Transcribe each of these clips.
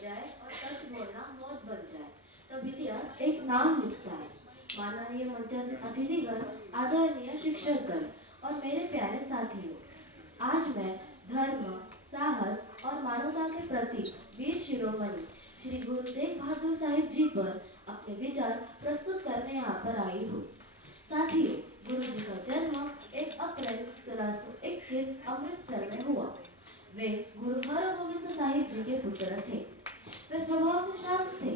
जाए और सच बोलना मौत बन जाए, तब इतिहास एक नाम लिखता है। माननीय मंचासीन अतिथिगण, आदरणीय शिक्षकगण और मेरे प्यारे साथियों, आज मैं धर्म, साहस और मानवता के प्रतीक वीर शिरोमणि श्री गुरु तेग बहादुर साहिब जी पर अपने विचार प्रस्तुत करने यहाँ पर आई हूँ। साथियों, गुरु जी का जन्म 1 अप्रैल 1621 अमृतसर में हुआ। वे गुरु हरगोविंद साहिब जी के पुत्र थे। वे स्वभाव से शांत थे,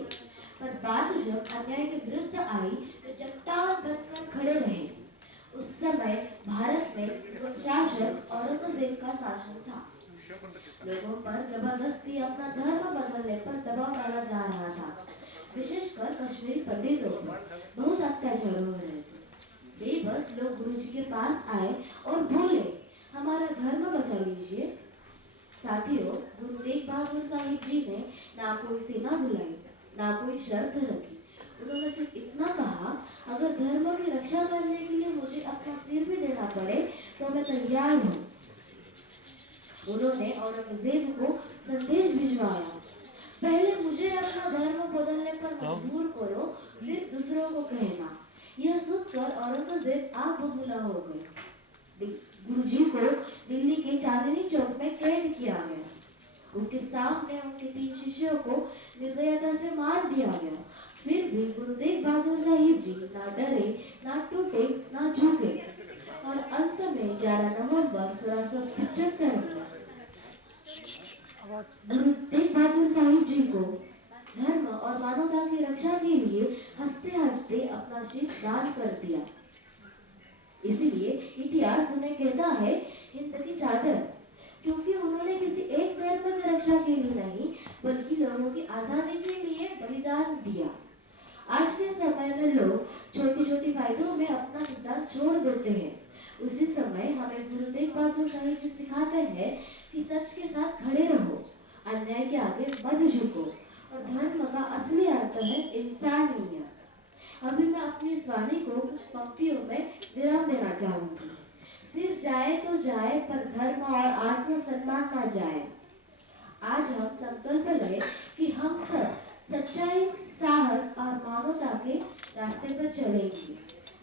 पर बात जब अन्याय के विरुद्ध आई तो चट्टान बनकर खड़े रहे। उस समय भारत में शासक औरंगजेब का शासन था। लोगों पर जबरदस्ती अपना धर्म बदलने पर दबाव डाला जा रहा था। विशेषकर कश्मीरी पंडितों पर बहुत अत्याचार हो रहे थे। बेबस लोग गुरु जी के पास आए और बोले, हमारा धर्म बचा लीजिए। साथियों, गुरु तेग बहादुर साहिब जी ने ना कोई सेना बुलाई, ना कोई शर्त रखी। उन्होंने सिर्फ इतना कहा, अगर धर्म की रक्षा करने के लिए मुझे अपना सिर भी देना पड़े तो मैं तैयार हूँ। उन्होंने औरंगजेब को संदेश भिजवाया, पहले मुझे अपना धर्म बदलने पर मजबूर करो, फिर दूसरों को कहना। यह सुनकर औरंगजेब आग बबूला हो गए। गुरुजी को दिल्ली के चांदनी चौक में कैद किया गया। उनके सामने उनके 3 शिष्यों को निर्दयता से मार दिया गया। फिर भी गुरु तेग बहादुर साहिब जी ना डरे, ना टूटे, ना झुके और अंत में 11 नवंबर 1675 में गुरु तेग बहादुर साहिब जी को धर्म और मानवता की रक्षा के लिए हंसते हंसते अपना शीश दान कर दिया। इसलिए इतिहास उन्हें कहता है हिंद की चादर, क्योंकि उन्होंने किसी एक धर्म की रक्षा के लिए नहीं, बल्कि लोगों की आजादी के लिए बलिदान दिया। आज के समय में लोग छोटी छोटी फायदों में अपना सिद्धांत छोड़ देते हैं। उसी समय हमें गुरु तेग बहादुर साहिब जी सिखाते हैं कि सच के साथ खड़े रहो, अन्याय के आगे मत झुको और धर्म का असली अर्थ है इंसानियत। अभी मैं अपनी इस वाणी को कुछ पंक्तियों में विराम देना चाहूंगी। सिर जाए तो जाए, पर धर्म और आत्मसम्मान ना जाए। आज हम संकल्प लें कि हम सब सच्चाई, साहस और मानवता के रास्ते पर चलेंगे।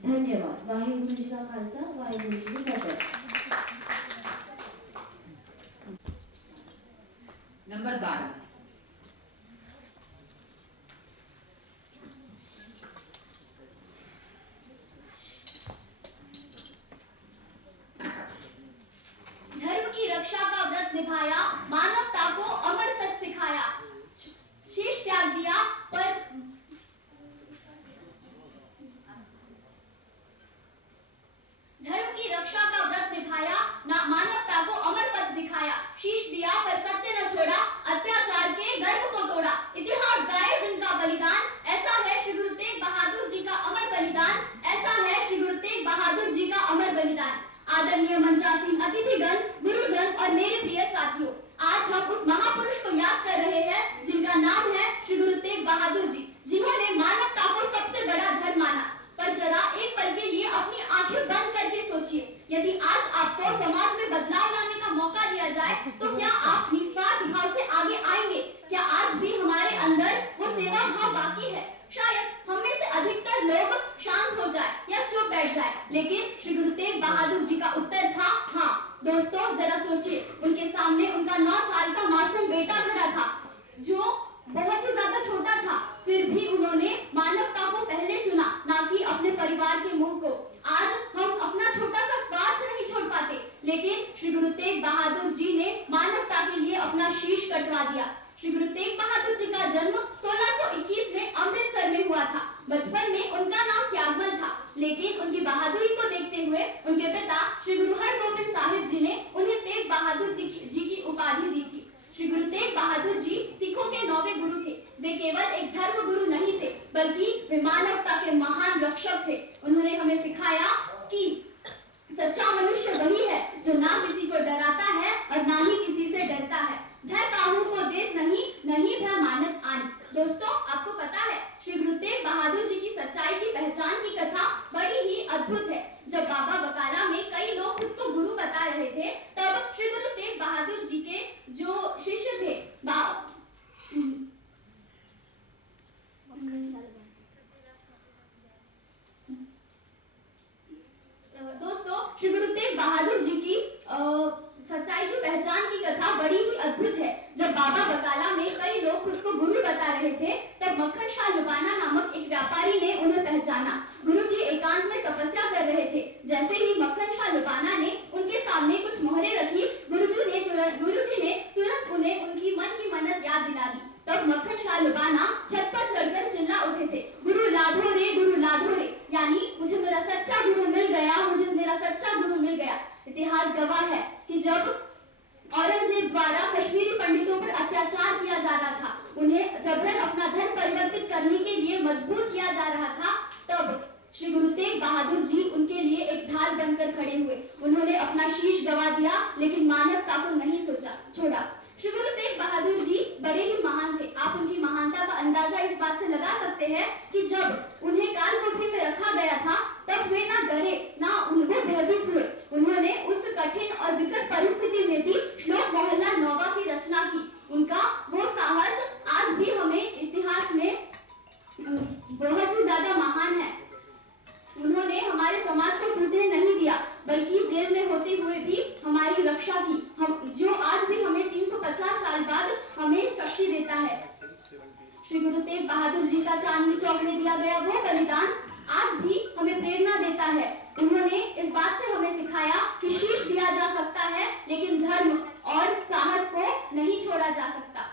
धन्यवाद। वाहिगुरु जी का खालसा, वाहिगुरु जी की फतेह। नंबर 12। धर्म की रक्षा का व्रत निभाया, मानवता को अमर सच सिखाया, शीश त्याग दिया पर धर्म की रक्षा का व्रत निभाया, मानवता को अमर पथ दिखाया, शीश दिया पर सत्य न छोड़ा, अत्याचार के गर्भ को तोड़ा। इतिहास गाए जिनका बलिदान, ऐसा है श्री गुरु तेग बहादुर जी का अमर बलिदान, ऐसा है श्री गुरु तेग बहादुर जी का अमर बलिदान। आदरणीय मंचासीन अतिथिगण, गुरुजन और मेरे प्रिय साथियों, आज हम उस महापुरुष को याद कर रहे हैं जिनका नाम है श्री गुरु तेग बहादुर जी, जिन्होंने मानवता को सबसे बड़ा धर्म माना। पर जरा एक पल के लिए अपनी आंखें बंद करके सोचिए, यदि आज आपको समाज में बदलाव लाने का मौका दिया जाए तो क्या आप निस्वार्थ भाव से आगे आएंगे? क्या आज भी हमारे अंदर वो सेवा भाव बाकी है? शायद हम में से अधिकतर लोग शांत हो जाए या चुप बैठ जाए, लेकिन श्री गुरु तेग बहादुर जी का उत्तर था हाँ। दोस्तों, जरा सोचिए, उनके सामने उनका 9 साल का मासूम बेटा खड़ा था जो बहुत ही ज्यादा छोटा था, फिर भी उन्होंने मानवता को पहले चुना, ना कि अपने परिवार के मुंह को। आज हम अपना छोटा सा स्वार्थ नहीं छोड़ पाते, लेकिन श्री गुरु तेग बहादुर जी ने मानवता के लिए अपना शीश कटवा दिया। श्री गुरु तेग बहादुर जी का जन्म 1621 में अमृतसर में हुआ था। बचपन में उनका नाम त्यागमल था, लेकिन उनकी बहादुरी को देखते हुए उनके पिता श्री गुरु हरगोविंद साहिब जी ने उन्हें तेग बहादुर जी की उपाधि दी थी। श्री गुरु तेग बहादुर जी सिखों के 9वें गुरु थे। वे केवल एक धर्म गुरु नहीं थे, बल्कि वे मानवता के महान रक्षक थे। उन्होंने हमें सिखाया कि सच्चा मनुष्य वही है जो ना किसी को डराता है और ना ही किसी से डरता है। भय काहू को देत नहीं, नहीं भय मानत आन। दोस्तों, आपको पता है श्री गुरु तेग बहादुर जी की सच्चाई की पहचान की कथा बड़ी ही अद्भुत है। जब बाबा बकाला में कई लोग खुद को गुरु बता रहे थे, तब श्री गुरु तेग बहादुर जी के जो शिष्य थे श्री गुरु तेग बहादुर जी की सच्चाई की पहचान की कथा बड़ी ही अद्भुत है। जब बाबा बकाला में कई लोग खुद को गुरु बता रहे थे, तब मक्खन शाह लुबाना नामक एक व्यापारी ने उन्हें पहचाना। गुरुजी एकांत में तपस्या कर रहे थे। जैसे ही मक्खन शाह लुबाना ने उनके सामने कुछ मोहरें रखी, गुरुजी ने तुरंत उन्हें उनकी मन की मन्नत याद दिला दी। तब मक्खन शाह लुबाना छत पर चढ़कर चिल्ला उठे थे, गुरु लाधो रे, यानी मुझे मेरा सच्चा गुरु मिल गया, मुझे मेरा सच्चा गुरु मिल गया। इतिहास गवाह है कि जब औरंगजेब द्वारा कश्मीरी पंडितों पर अत्याचार किया जा रहा था, उन्हें जबरन अपना धर्म परिवर्तित करने के लिए मजबूर किया जा रहा था, तब श्री गुरु तेग बहादुर जी उनके लिए एक ढाल बनकर खड़े हुए। उन्होंने अपना शीश गवा दिया, लेकिन मानवता को नहीं छोड़ा। श्री गुरु तेग बहादुर जी बड़े ही महान थे। आप उनकी महानता का अंदाजा इस बात से लगा सकते हैं कि जब उन्हें काल कोठरी में रखा गया था, तब वे ना डरे ना उनको भयभीत हुए। उन्होंने उस कठिन और विकट परिस्थिति में भी श्लोक मोहल्ला नौवा की रचना की। उनका वो साहस आज भी हमें इतिहास में बहुत ही ज्यादा महान है। उन्होंने हमारे समाज को टूटने नहीं दिया, बल्कि जेल में होते हुए भी हमारी रक्षा की, जो आज भी हमें 350 साल बाद हमें शक्ति देता है। श्री गुरु तेग बहादुर जी का चांदनी चौक में दिया गया वो बलिदान आज भी हमें प्रेरणा देता है। उन्होंने इस बात से हमें सिखाया कि शीश दिया जा सकता है, लेकिन धर्म और साहस को नहीं छोड़ा जा सकता।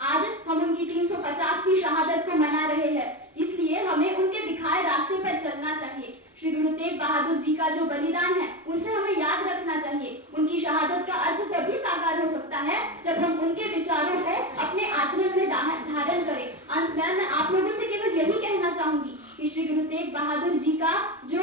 आज हम उनकी 350वीं शहादत को मना रहे हैं, इसलिए हमें उनके दिखाए रास्ते पर चलना चाहिए। श्री गुरु तेग बहादुर जी का जो बलिदान है, उसे हमें याद रखना चाहिए। उनकी शहादत का अर्थ तभी साकार हो सकता है जब हम उनके विचारों को अपने आचरण में धारण करें। अंत में मैं आप लोगों से केवल यही कहना चाहूंगी कि श्री गुरु तेग बहादुर जी का जो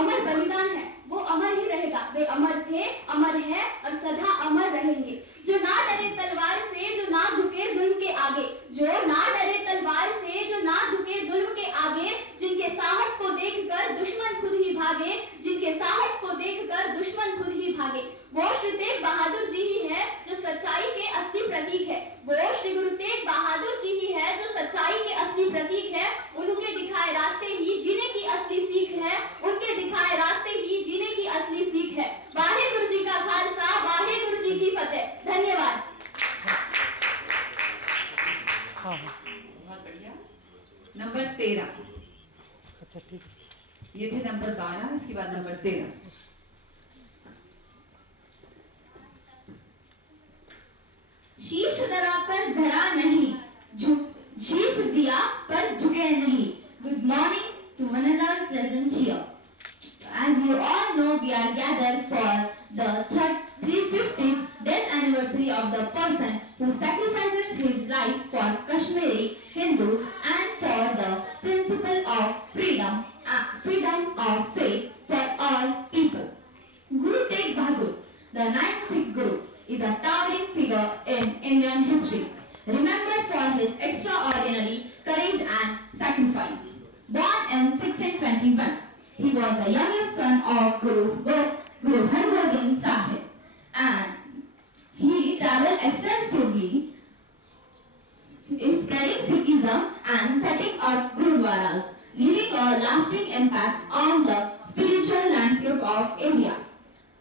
अमर बलिदान है, वो अमर ही रहेगा। वे अमर थे, अमर है और सदा अमर रहेंगे। जो ना डरे तलवार से, जो ना झुके जुल्म के आगे, जो ना डरे तलवार से, जो ना झुके जुल्म के आगे, जिनके साहस को देखकर दुश्मन खुद ही भागे, जिनके साहस को देखकर दुश्मन खुद ही भागे, वो श्री तेग बहादुर जी ही है जो सच्चाई के असली प्रतीक है। वो श्री गुरु तेग बहादुर जी ही है जो सच्चाई के असली प्रतीक है। उनके दिखाए रास्ते ही जीने की असली सीख है, उनके दिखाए रास्ते ही जीने की असली सीख है। वाहेगुरु जी का खालसा, वाहेगुरु जी की फतेह। धन्यवाद। बहुत बढ़िया। नंबर 13। अच्छा ठीक है। ये थे नंबर 12, इसके बाद नंबर 13। शीश धरा पर धरा नहीं, शीश दिया पर झुके नहीं। Good morning to one and all present here. As you all know, we are gathered for the 350th death anniversary of the person who sacrifices his life for Kashmiri Hindus and for the principle of freedom of faith for all people. Guru Tegh Bahadur, the 9th Sikh Guru, is a towering figure in Indian history, remembered for his extraordinary courage and sacrifice. Born in 1621, he was the youngest son of Guru Har Gobind Sahib, and he traveled extensively, spreading Sikhism and setting up Gurudwaras, leaving a lasting impact on the spiritual landscape of India.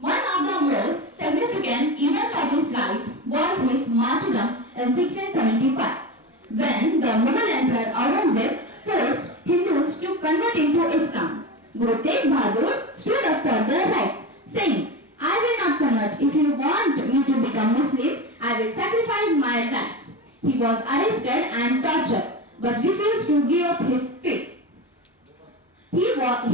One of the most significant events of his life was his martyrdom in 1675, when the Mughal Emperor Aurangzeb forced Hindus to convert into Islam. Guru Tegh Bahadur stood up for their rights, saying, "I will not convert. If you want me to become Muslim, I will sacrifice my life." He was arrested and tortured, but refused to give up his faith.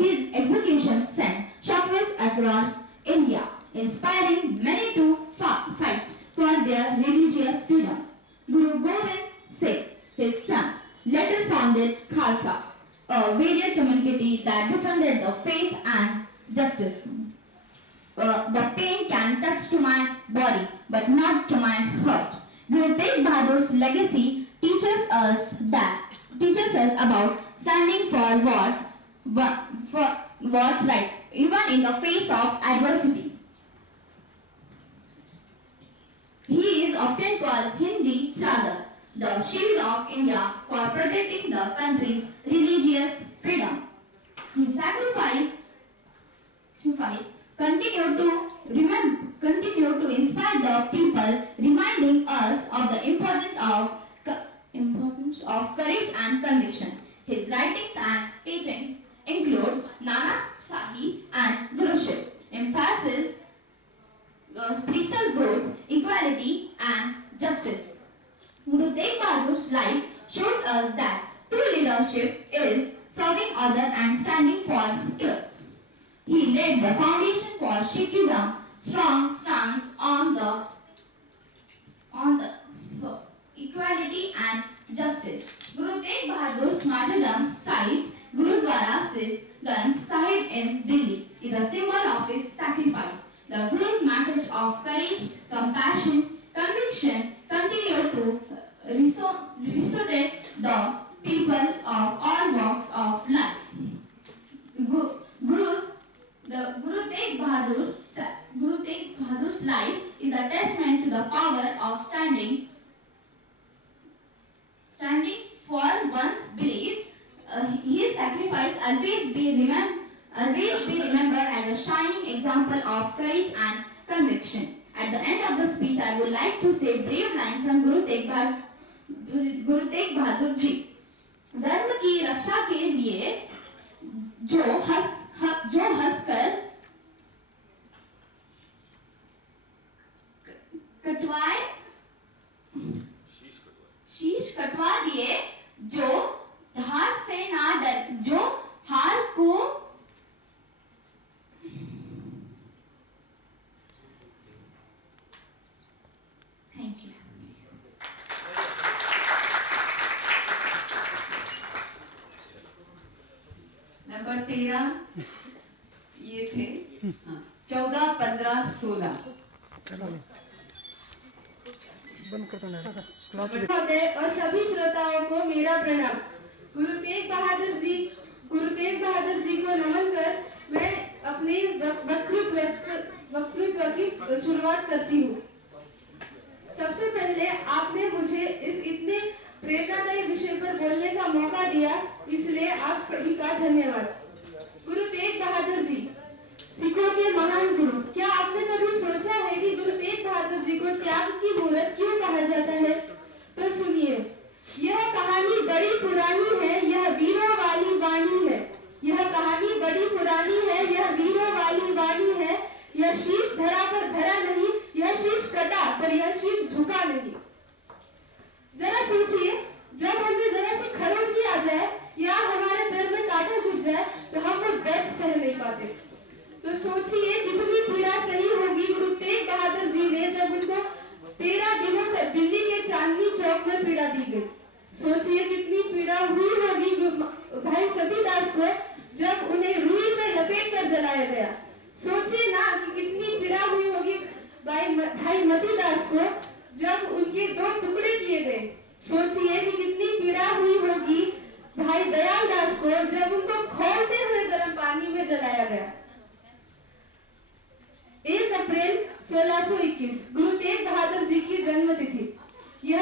His execution sent shockwaves across India, inspiring many to fight for their religious freedom. Guru Gobind Singh, his son, later founded Khalsa, a warrior community that defended the faith and justice. The pain can touch to my body, but not to my heart. Guru Tegh Bahadur's legacy teaches us about standing for what's right, even in the face of adversity. He is often called Hindi Chadar, the shield of India for protecting the country's religious freedom. His sacrifice sacrifice continue to inspire the people, reminding us of the importance of courage and conviction. His writings and teachings includes Nanak Sahib and Guruship, emphasis spiritual growth, equality and justice. Guru Tegh Bahadur's life shows us that true leadership is serving others and standing for truth. He laid the foundation for Sikhism, strong stance on the equality and justice. Guru Tegh Bahadur's martyrdom site, Gurudwara Granth Sahib in Delhi, is a symbol of his sacrifice. The Guru's message of courage, compassion, conviction continue to resonate the people of all walks of life. Guru Tegh Bahadur's life is a testament to the power of standing for one's beliefs. His sacrifice always be remembered as a shining example of courage and conviction. At the end of the speech, I would like to say brave lines from Guru Tegh Bahadur जी. धर्म की रक्षा के लिए जो हंसकर शीश कटवा दिए, जो हार से ना डर, जो हार को थैंक यू. नंबर 13 ये थे 14, 15, 16. चलो बंद कर दो ना. महोदय और सभी श्रोताओं को मेरा प्रणाम. गुरु तेग बहादुर जी को नमन कर मैं अपने वक्तृत्व की शुरुआत करती हूँ. सबसे पहले आपने मुझे इस इतने प्रेरणादायी विषय पर बोलने का मौका दिया, इसलिए आप सभी का धन्यवाद. गुरु तेग बहादुर जी सिखों के महान गुरु. क्या आपने कभी सोचा है कि गुरु तेग बहादुर जी को त्याग की मूरत क्यों कहा जाता है? तो सुनिए, यह कहानी बड़ी पुरानी है, यह वीरों वाली वाणी है. यह कहानी बड़ी पुरानी है, यह वीरों वाली वाणी है. यह शीश धरा पर धरा नहीं, यह शीश कटा पर यह शीश झुका नहीं. जरा सोचिए, जब हमें जरा सी खरोच भी आ जाए या हमारे पैर में कांटा चुभ जाए तो हम वो दर्द सह नहीं पाते. तो सोचिए कितनी पीड़ा सही होगी गुरु तेग बहादुर जी ने जब उनको 13 दिनों तक दिल्ली के चांदनी चौक में पीड़ा दी गई. सोचिए कितनी पीड़ा हुई होगी भाई सतीदास को जब उन्हें रुई में लपेट कर जलाया गया. सोचिए ना कि कितनी पीड़ा हुई होगी भाई मतीदास को जब उनके 2 टुकड़े किए गए. सोचिए कि कितनी पीड़ा हुई होगी भाई दयाल दास को जब उनको खौलते हुए गर्म पानी में जलाया गया. 1 अप्रैल 1621 गुरु तेग बहादुर जी की जन्मतिथि. यह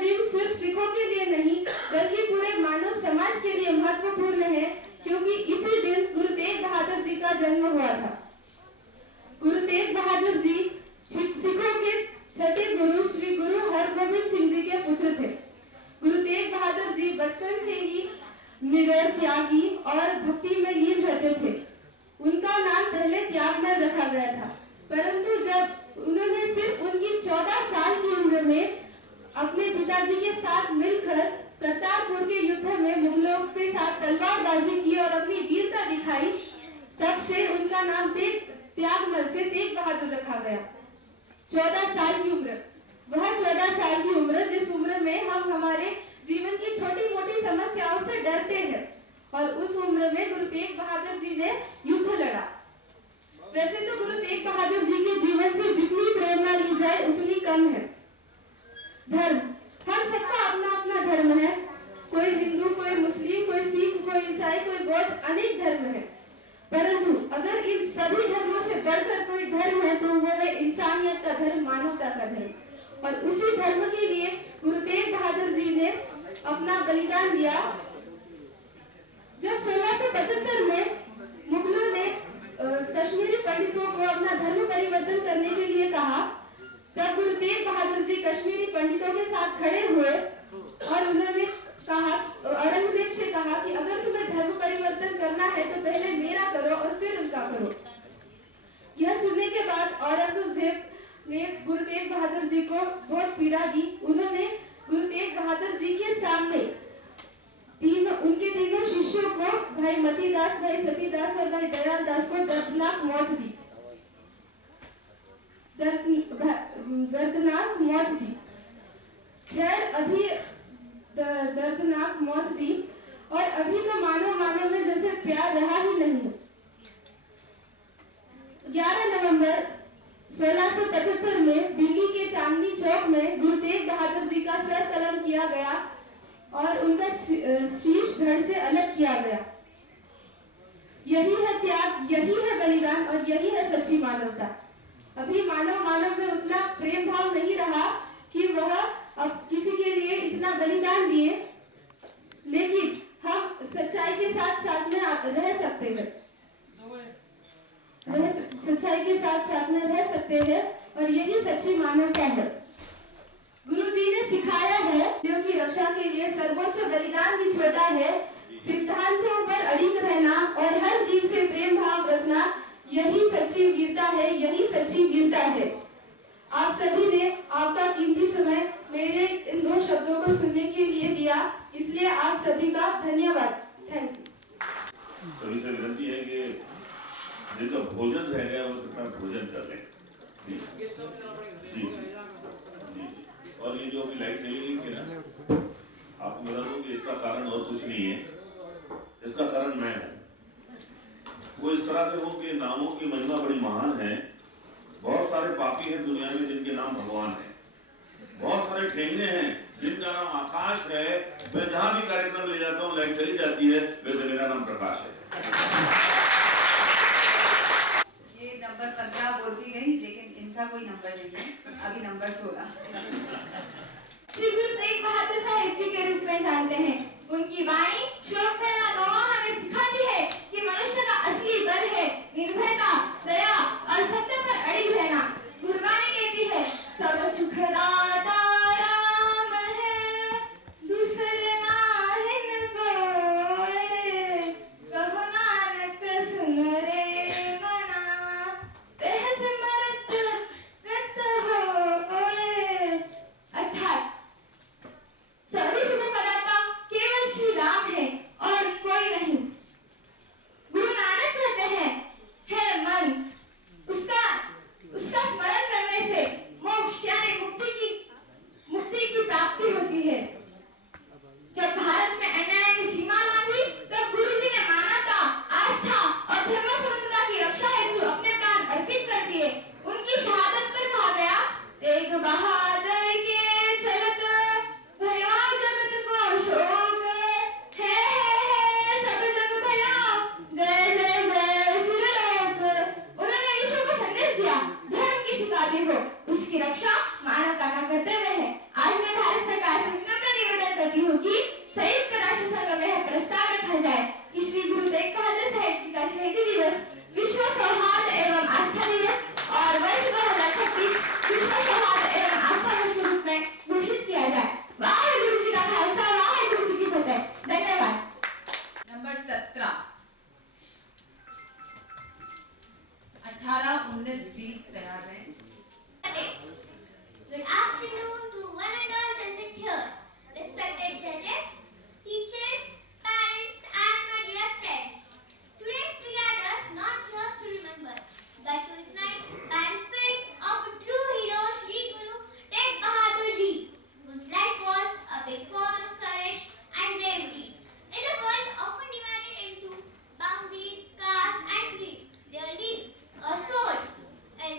दिन सिर्फ सिखों के लिए नहीं बल्कि पूरे मानव समाज के लिए महत्वपूर्ण है, क्योंकि इसी दिन गुरु तेग बहादुर जी का जन्म हुआ था. गुरु तेग बहादुर जी सिखों के छठे गुरु श्री गुरु हरगोबिंद सिंह जी के पुत्र थे. गुरु तेग बहादुर जी बचपन से ही निडर, त्यागी और भक्ति में लीन रहते थे. उनका नाम पहले त्यागमल रखा गया था, परंतु जब उन्होंने सिर्फ उनकी 14 साल की उम्र में अपने पिताजी के साथ मिलकर करतारपुर के युद्ध में मुगलों के साथ तलवारबाजी की और अपनी वीरता दिखाई, तब से उनका नाम त्यागमल से तेग बहादुर रखा गया. 14 साल की उम्र, वह 14 साल की उम्र जिस उम्र में हम हमारे जीवन की छोटी मोटी समस्याओं से डरते हैं, और उस उम्र में गुरु तेग बहादुर जी ने युद्ध लड़ा. वैसे तो गुरु तेग बहादुर जी के जीवन से जितनी प्रेरणा ली जाए उतनी कम है. धर्म, हम सबका अपना अपना धर्म है. कोई हिंदू, कोई मुस्लिम, कोई सिख, कोई ईसाई, कोई बौद्ध, अनेक धर्म है. परंतु अगर इन सभी धर्मों से बढ़कर कोई धर्म है तो वो है इंसानियत का धर्म, मानवता का धर्म. और उसी धर्म के लिए गुरु तेग बहादुर जी ने अपना बलिदान दिया. जब 1675 में मुगलों ने कश्मीर पंडितों को अपना धर्म परिवर्तन करने के लिए कहा, तब गुरु तेग बहादुर जी कश्मीरी पंडितों के साथ खड़े हुए और उन्होंने कहा, औरंगजेब से कहा कि अगर तुम्हें धर्म परिवर्तन करना है तो पहले मेरा करो और फिर उनका करो। यह सुनने के बाद औरंगजेब ने गुरु तेग बहादुर जी को बहुत पीड़ा दी। उन्होंने गुरु तेग बहादुर जी के सामने उनके तीनों शिष्यों को, भाई मतीदास, भाई सतीदास और भाई दयाल दास को दर्दनाक मौत दी। दर्दनाक मौत दी। खैर अभी दर्दनाक मौत दी और अभी तो मानव में जैसे प्यार रहा ही नहीं। 11 नवंबर 1675 में दिल्ली के चांदनी चौक में गुरु तेग बहादुर जी का सर कलम किया गया और उनका शीश धड़ से अलग किया गया। यही है त्याग, यही है बलिदान और यही है सच्ची मानवता। अभी मानव में उतना प्रेम भाव नहीं रहा कि वह अब किसी के लिए इतना बलिदान दिए, लेकिन हम सच्चाई के साथ में रह सकते हैं। सच्चाई के साथ में रह सकते हैं और यही सच्ची मानवता है। गुरु जी ने सिखाया है क्योंकि रक्षा के लिए सर्वोच्च बलिदान भी छोटा है। सिद्धांतों पर अड़िग रहना और हर जीव से प्रेम भाव रखना, यही सच्ची वीरता है, यही सच्ची वीरता है। आप सभी ने आपका कीमती समय मेरे इन 2 शब्दों को सुनने के लिए दिया, इसलिए आप सभी का धन्यवाद। Thank you. सभी से विनती है कि जिनका भोजन रह गया वो अपना भोजन कर लें प्लीज। जी। और ये जो अभी लाइट चली गई थी ना, आपको बता दूं कि इसका कारण और कुछ नहीं है, इसका कारण मैं हूँ। वो इस तरह से हो कि नामों की महिमा बड़ी महान है। बहुत सारे पापी हैं दुनिया में जिनके नाम भगवान है, बहुत सारे ठेंगने हैं जिनका नाम आकाश है। मैं जहाँ भी कार्यक्रम ले जाता हूँ लाइट चली जाती है, वैसे मेरा नाम प्रकाश है। ये नंबर 15 बोलती गई, लेकिन इनका कोई नंबर नहीं है। अभी नंबर 16 श्री गुरु तेग बहादुर साहिब जी के रूप में जानते हैं। उनकी वाणी शोक फैला गवाह हमें सिखाती है कि मनुष्य का असली बल है निर्भयता, दया और सत्य पर अड़िग रहना। गुरबानी कहती है, सब सुख दाता राम है, दूसरे नाहिन कोय, कहो नानक सुन रे मना, तेह सिमरत करत होय। अर्थात सभी सुख प्रदाता केवल श्री राम है और कोई नहीं। गुरु नानक कहते हैं, है मन, उसका स्मरण करने से मोक्ष यानी मुक्ति की प्राप्ति होती है। जब भारत में अन्याय की सीमा लांघी, तब गुरुजी ने मानवता, आस्था और धर्म स्वतंत्रता की रक्षा हेतु अपने प्राण अर्पित कर दिए। उनकी शहादत पर कहा गया, तेग बहादुर के चलत भयो जगत को शोक, है सब जग भयो, जय जय जय सिरलोक। उन्होंने विश्व को संदेश दिया, धर्म किसी का भी हो उसकी रक्षा मानवता का कर्तव्य है। आज मैं भारत सरकार से विनम्र निवेदन करती हूँ कि संयुक्त राष्ट्र संघ में यह प्रस्ताव रखा जाए कि श्री गुरु तेग बहादुर साहिब जी का शहीदी दिवस विश्व सौहार्द एवं आस्था दिवस और वर्ष 2036 विश्व सौहार्द एवं आस्था वर्ष के रूप में घोषित किया जाए। वाहेगुरु जी का खालसा, वाहेगुरु जी की फतेह। धन्यवाद। नंबर 17 18, 19, 20 तैयार हैं। Good afternoon to one and all present here, respected judges, teachers, parents, and my dear friends. Today we gather not just to remember, but to ignite by the spirit of a true hero, Shri Guru Tegh Bahadur Ji, whose life was a beacon of courage and bravery. In a world often divided into boundaries, caste, and creed, there lived a soul and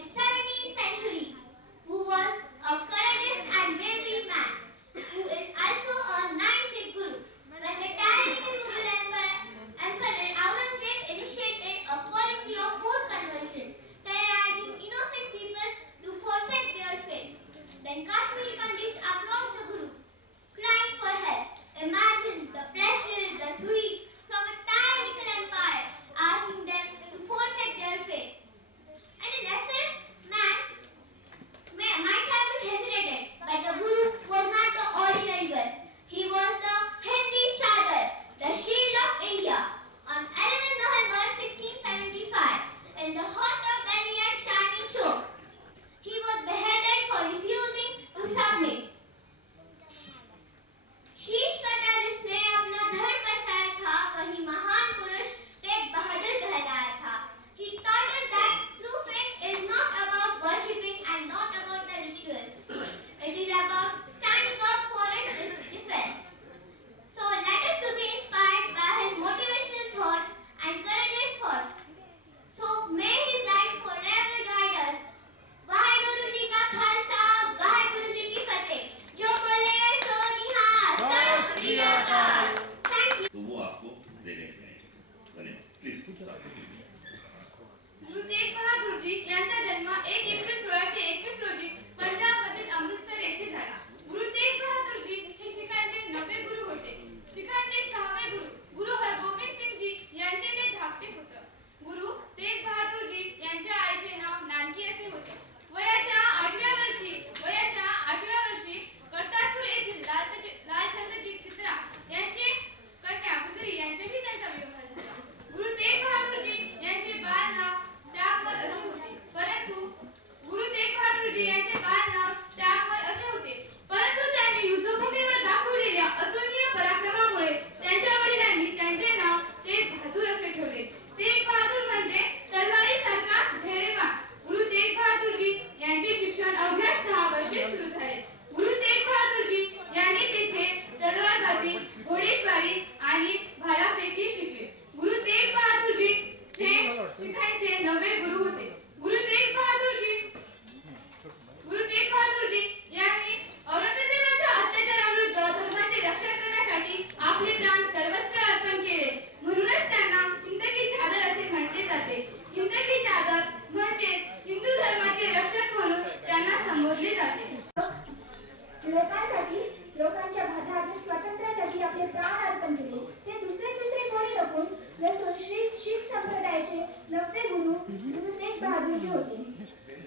Bahadurji होते.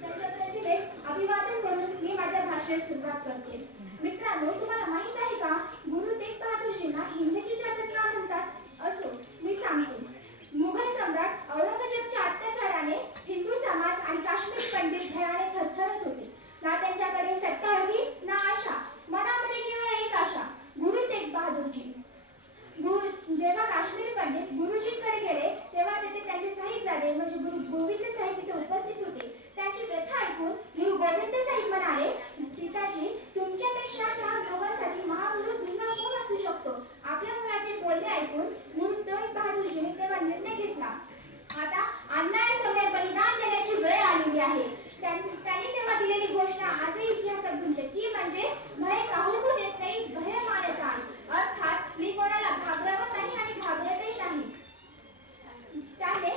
त्यांच्या प्रतिमेस अभिवादन करून मी माझ्या भाषणास सुरुवात करते. मित्रांनो, तुम्हाला माहित आहे का गुरु तेग बहादूरजींना हिंद की चादर का म्हणतात? असो, मी सांगते. मुघल सम्राट औरंगजेबच्या अत्याचाराने हिंदू समाज आणि काश्मीरी पंडित भयाने थरथरत होते. ना त्यांच्याकडे सत्ता होती ना आशा. मनामध्ये केवळ एक आशा, गुरु तेग बहादूरजी. जेव्हा काश्मीरी पंडित गुरुजींकडे गेले तेव्हा तेथे त्यांचे साहिबजादे म्हणजे गुरु गोविंद साहेब तिथे उपस्थित होते. त्यांची व्यथा ऐकून गुरु गोविंद साहेब म्हणाले, पिताजी, तुमच्यापेक्षा ह्या दोघांसाठी महापुरुष दुसरा कोण असू शकतो? आपल्या मुलाचे बोलणे ऐकून गुरु तेग बहादूरजीने तेव्हा निर्णय घेतला. आता अन्यायासमोर बलिदान देण्याची वेळ आलेली आहे. त्यांनी तेव्हा दिलेली घोषणा आजही इतिहासात गुंतते, ती म्हणजे भय काहून देत नाही, भय मानत आहे. अर्थात मी कोणाला घाबरवत नाही आणि घाबरतही नाही. त्याने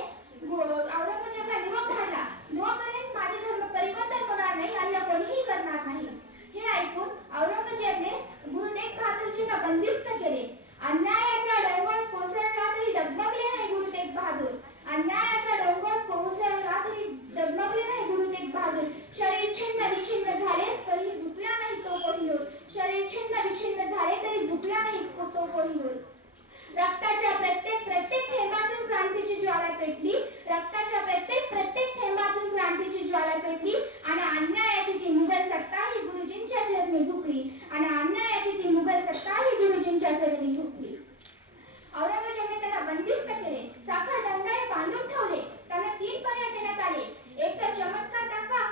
औरंगजेबला निरोप धाडला, जोपर्यंत माझे धर्म परिवर्तन होणार नाही अल्लाह कोणीही करणार नाही. हे ऐकून औरंगजेबने गुरु तेग बहादूरजींना बंदिस्त केले. अन्यायाचा डोंगर कोसळला तरी डगमगले नाही गुरु तेग बहादूर. अन्यायाचा डोंगर कोसळला तरी डगमगले नाही गुरु तेग बहादूर. शरीर छिन्न विछिन्न झाले तरी झुकला नाही तो कोहिनूर. शरीर छिन्न विछिन्न झाले तरी झुकला नाही तो कोहिनूर. रक्ताच्या प्रत्येक थेंबातून क्रांतीची ज्वाला पेटली. रक्ताच्या प्रत्येक थेंबातून क्रांतीची ज्वाला पेटली आणि अन्यायाची ती मुघल सत्ता ही गुरुजींच्या चरणी झुकली. आणि अन्यायाची ती मुघल सत्ता ही गुरुजींच्या चरणी झुकली. औरंगजेबने त्याला बंदिस्त केले, साखर दंडाने बांधून ठेवले. त्यांना 3 पर्याय देण्यात आले. एक तर चमत्कार दाखवा,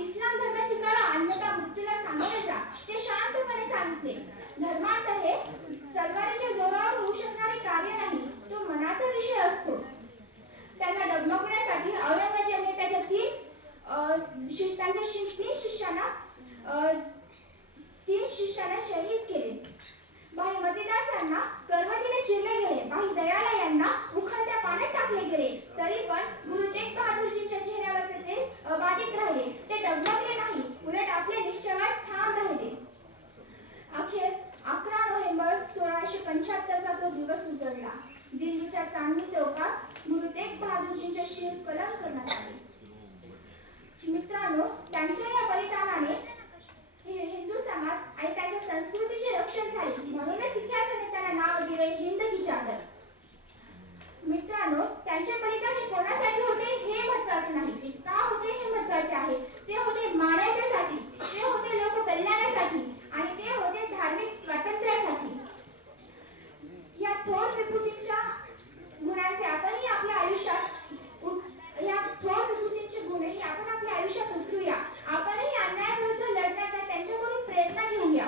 इस्लाम धर्म स्वीकारा, अन्यथा मृत्यूला सामोरे जा. ते शांतपणे सांगितले. धर्मांतर हे तलवारीच्या जोरावर होऊ शकणारे कार्य नाही, तो मनाचा विषय असतो. त्यांना डगमगण्यासाठी औरंगजेबने त्याच्या 3 शिष्यांना शहीद केले. भाई मतीदास यांना करवतीने चिरले गेले. भाई दयाला यांना उखळत्या पाण्यात टाकले गेले. तरी पण गुरु तेग बहादूरजींच्या चेहऱ्यावर ते अबाधित राहिले. ते डगमगले नाही, उलट आपल्या निश्चयात ठाम राहिले. अखेर 11 नोव्हेंबर 1675 तो दिवस उजळला. दिल्लीच्या चांदणी चौकात गुरु तेग बहादूरजींच्या शिव कलम करण्यात आले. मित्रांनो, त्यांच्या या बलिदानाने हिंदू समाज आणि त्याच्या संस्कृतीचे रक्षण झाले. म्हणूनच इतिहासाने त्यांना नाव दिले हिंद की चादर. मित्रांनो, त्यांचे बलिदान हे कोणासाठी होते हे महत्त्वाचे नाही, ते का होते हे महत्त्वाचे आहे. ते होते मानवतेसाठी, ते होते लोक कल्याणासाठी आणि ते होते धार्मिक स्वातंत्र्यासाठी. या थोर विभूतींच्या गुणांचे आपणही आपल्या आयुष्यात आपण आपल्या आयुष्यात उतरूया. आपणही अन्यायाविरुद्ध लढण्याचा त्यांच्याकडून प्रेरणा घेऊया.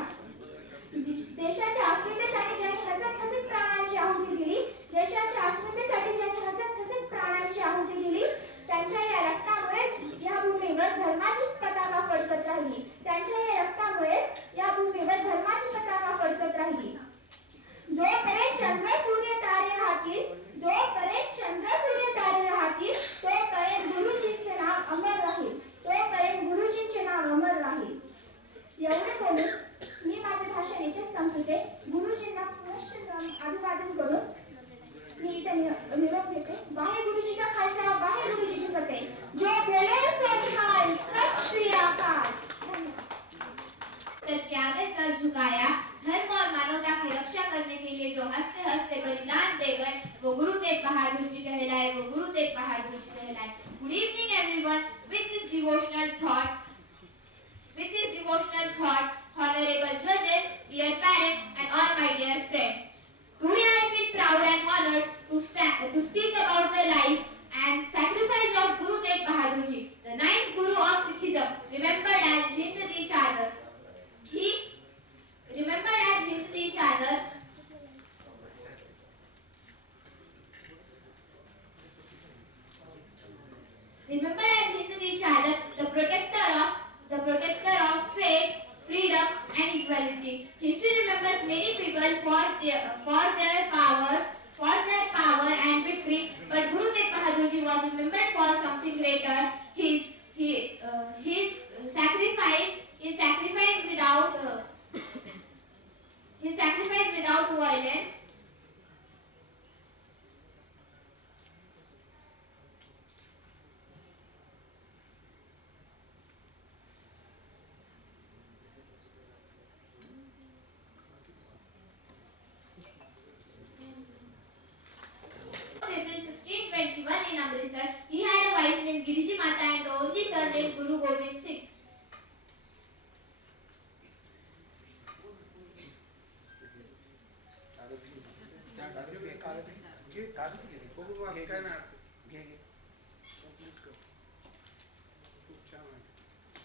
देशाच्या अस्मितेसाठी ज्यांनी हसत प्राणांची आहुती दिली, देशाच्या अस्मितेसाठी ज्यांनी हसत प्राणांची आहुती दिली, त्यांच्या या रक्तामुळे या भूमीवर धर्माची पताका फडकत राहिली. त्यांच्या या रक्तामुळे या भूमीवर धर्माची पताका फडकत राहिली. जोपर्यंत चंद्र सूर्य तारे राहतील, जोपर्यंत चंद्र सूर्य तारे राहतील, तोपर्यंत गुरुजींचे नाव अमर राहील. तोपर्यंत गुरुजींचे नाव अमर राहील. एवढे बोलून मी माझे भाषण इथेच संपवते. गुरुजींना पुनश्च अभिवादन करून मी इथे निरोप घेते. वाहेगुरु जी का खालसा, वाहेगुरु जी की फतेह. जो बोले सो निहाल, सत श्री अकाल. सच के आगे सर झुकाया, धर्म और मानवता की रक्षा करने के लिए जो हंसते हंसते बलिदान दे गए, वो गुरु तेग बहादुर जी कहलाए, वो गुरु तेग बहादुर जी कहलाए. Good evening everyone. With this devotional thought, honorable judges, dear parents, and all my dear friends. Today I feel proud and honored to speak about the life and sacrifice of Guru Tegh Bahadur Ji, the 9th Guru of Sikhism, remembered as Hind Ki Chadar. He remembered as Hind Ki Chadar. Remembered as Hind Ki Chadar, the protector of faith, freedom, and equality. History remembers many people for their power and victory, but Guru Tegh Bahadur Ji was remembered for something greater. His sacrifice without violence. surname Guru Gobind Singh.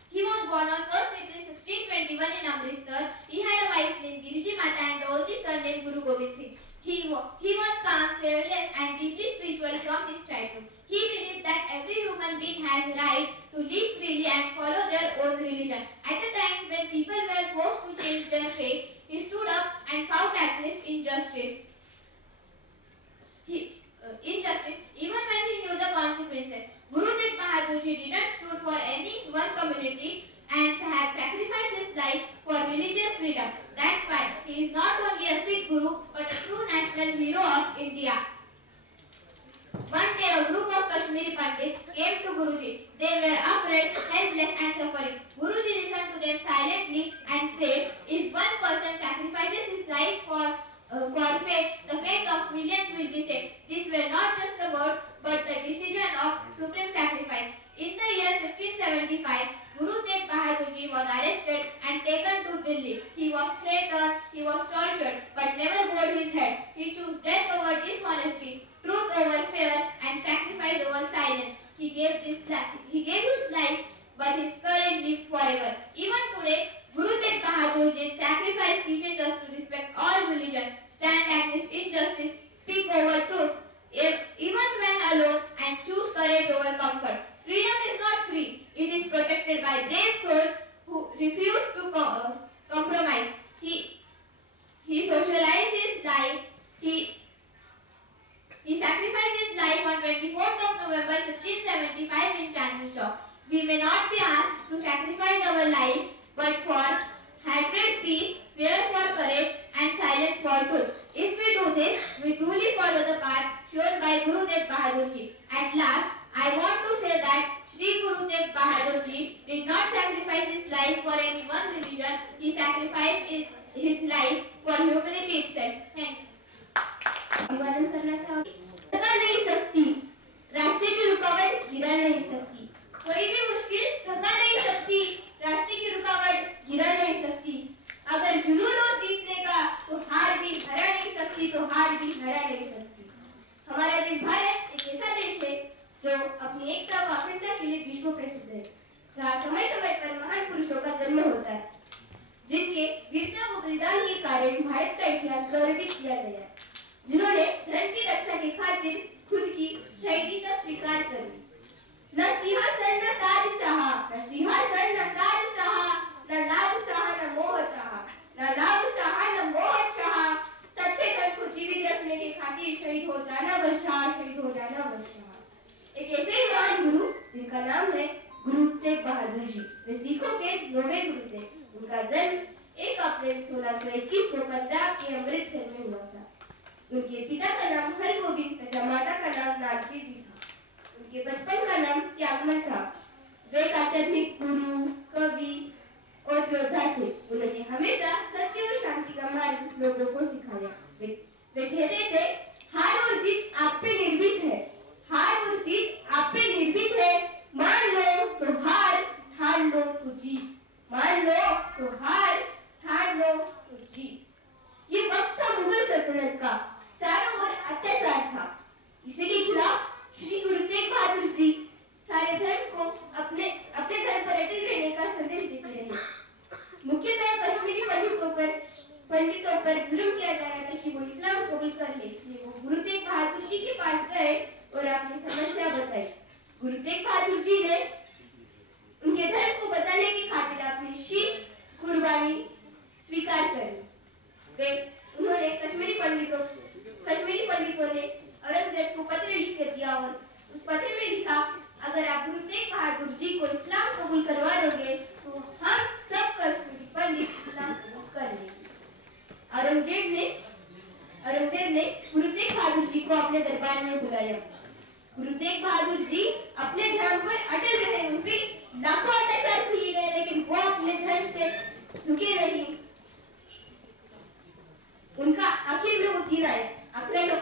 He was born on 1st April 1621 in Amritsar. He had a wife named Giriji Mata and the only son named Guru Gobind Singh. He was calm, fearless and deeply spiritual from his childhood. He believed that every human being has right to live freely and follow their own religion. At a time when people were forced to change their faith, he stood up and fought against injustice. Even when he knew the consequences. Guru Tegh Bahadur Ji didn't stand for any one community and had sacrificed his life for religious freedom. That's why he is not only a Sikh Guru but a true national hero of India. One day a group of Kashmiri Pandits came to Guruji. They were afraid, helpless and suffering. Guruji listened to them silently and said, if one person sacrifices his life for faith, the fate of millions will be saved. These were not just the words but the decision of supreme sacrifice. In the year 1675, Guru Tegh Bahadur Ji was arrested and taken to Delhi. He was threatened, he was tortured, but never bowed his head. He chose death over dishonesty, truth over fear, and sacrifice over silence. He gave his life, but his courage lives forever. Even today, Guru Tegh Bahadur Ji's sacrifice teaches us to respect all religions, stand against injustice, speak over truth, even when alone, and choose courage over comfort. Freedom is not free. It is protected by brave souls who refuse to compromise. He socialized his life. He sacrificed his life on 24th of November 1675 in Chandni Chowk. We may not be asked to sacrifice our life, but for hatred, peace, fear for courage, and silence for truth. If we do this, we truly follow the path shown by Guru Tegh Bahadur Ji. At last, I want to say that Sri Guru Tegh Bahadur Ji did not sacrifice his life for any one religion. He sacrificed his life for humanity itself. Thank you. अभिवादन करना चाहूंगी। थका नहीं सकती, रास्ते की रुकावट गिरा नहीं सकती। कोई भी मुश्किल थका नहीं सकती, रास्ते की रुकावट गिरा नहीं सकती। अगर जुनून हो जीतने का तो हार भी हरा नहीं सकती, तो हार भी हरा नहीं सकती। हमारा देश भारत एक ऐसा देश है जो अपनी एकता व अखंडता के लिए विश्व प्रसिद्ध है, जहाँ समय समय पर महान पुरुषों का जन्म होता है, जिनके वीरता व बलिदान के कारण भारत का इतिहास गौरवित किया गया है, जिन्होंने धर्म की रक्षा की खातिर खुद की शहीदी का स्वीकार कर ली। न सिंहासन न ताज चाहा, न सिंहासन न ताज चाहा, न लाभ चाहा न मोह चाहा, न लाभ चाहा न मोह चाहा, सच्चे धर्म को जीवित रखने की खातिर शहीद हो जाना बरछा, शहीद हो जाना बरछा। एक ऐसे ही महान गुरु जिनका नाम है गुरु तेग बहादुर जी, वे सिखों के 9वें गुरु थे। उनका जन्म 1 अप्रैल 1621 को पंजाब के अमृतसर में हुआ था। उनके पिता का नाम हरगोबिंद तथा माता का नाम नानकी जी था। उनके बचपन का नाम त्यागमल था। वे एक आध्यात्मिक गुरु, कवि और योद्धा थे। उन्होंने हमेशा सत्य और शांति का मार्ग लोगों को सिखाया। वे कहते थे, हार और जीत आप पे निर्भीत है, हार और जीत आप पे निर्भीत है। मान लो तो हार, ठान लो तो जीत, मान लो तो हार, ठान लो तो जीत। ये वक्त था मुगल सल्तनत का, चारों ओर अत्याचार था। इसी के खिलाफ श्री गुरु तेग बहादुर जी सारे धर्म को अपने धर्म पर अटल रहने का संदेश देते रहे। मुख्यतः कश्मीरी पंडितों पर जुर्म किया जा रहा था कि वो इस्लाम कबूल कर ले, इसलिए वो गुरु तेग बहादुर जी के पास गए और अपनी समस्या बताई। गुरु तेग बहादुर जी ने उनके धर्म को बचाने की खातिर अपनी शीश कुर्बानी स्वीकार करी। उन्होंने कश्मीरी पंडितों ने औरंगजेब को पत्र लिख दिया और उस पत्र में लिखा, अगर आप गुरु तेग बहादुर जी को इस्लाम कबूल करवा दोगे तो हम सब कश्मीरी पंडित इस्लाम कबूल कर लेंगे। औरंगजेब ने गुरु तेग बहादुर जी को अपने दरबार में बुलाया। गुरु तेग बहादुर जी अपने धर्म पर अटल रहे। उन पे लाखों अत्याचार किए गए, लेकिन वो अपने धर्म से झुके नहीं। उनका आखिर में वो तीर आया। 11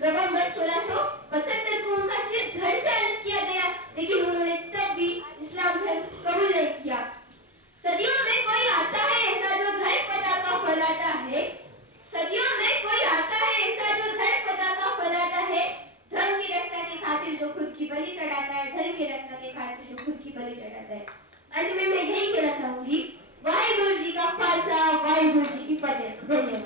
नवंबर 1675 को उनका सिर घर से अलग किया गया, लेकिन उन्होंने तब भी इस्लाम धर्म रक्षा के खातिर जो खुद की बलि चढ़ाता है। अंत में मैं यही कहना चाहूंगी, वाहिगुरु जी का खालसा, वाहिगुरु जी की फतेह। धन्यवाद।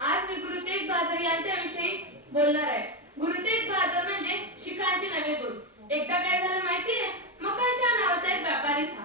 आज मी गुरु तेग बहादूर यांच्याविषयी बोलणार आहे. गुरु तेग बहादूर म्हणजे शिखांचे नवे गुरु. एकदा काय झालं माहिती आहे? मकरशा नावाचा एक व्यापारी था.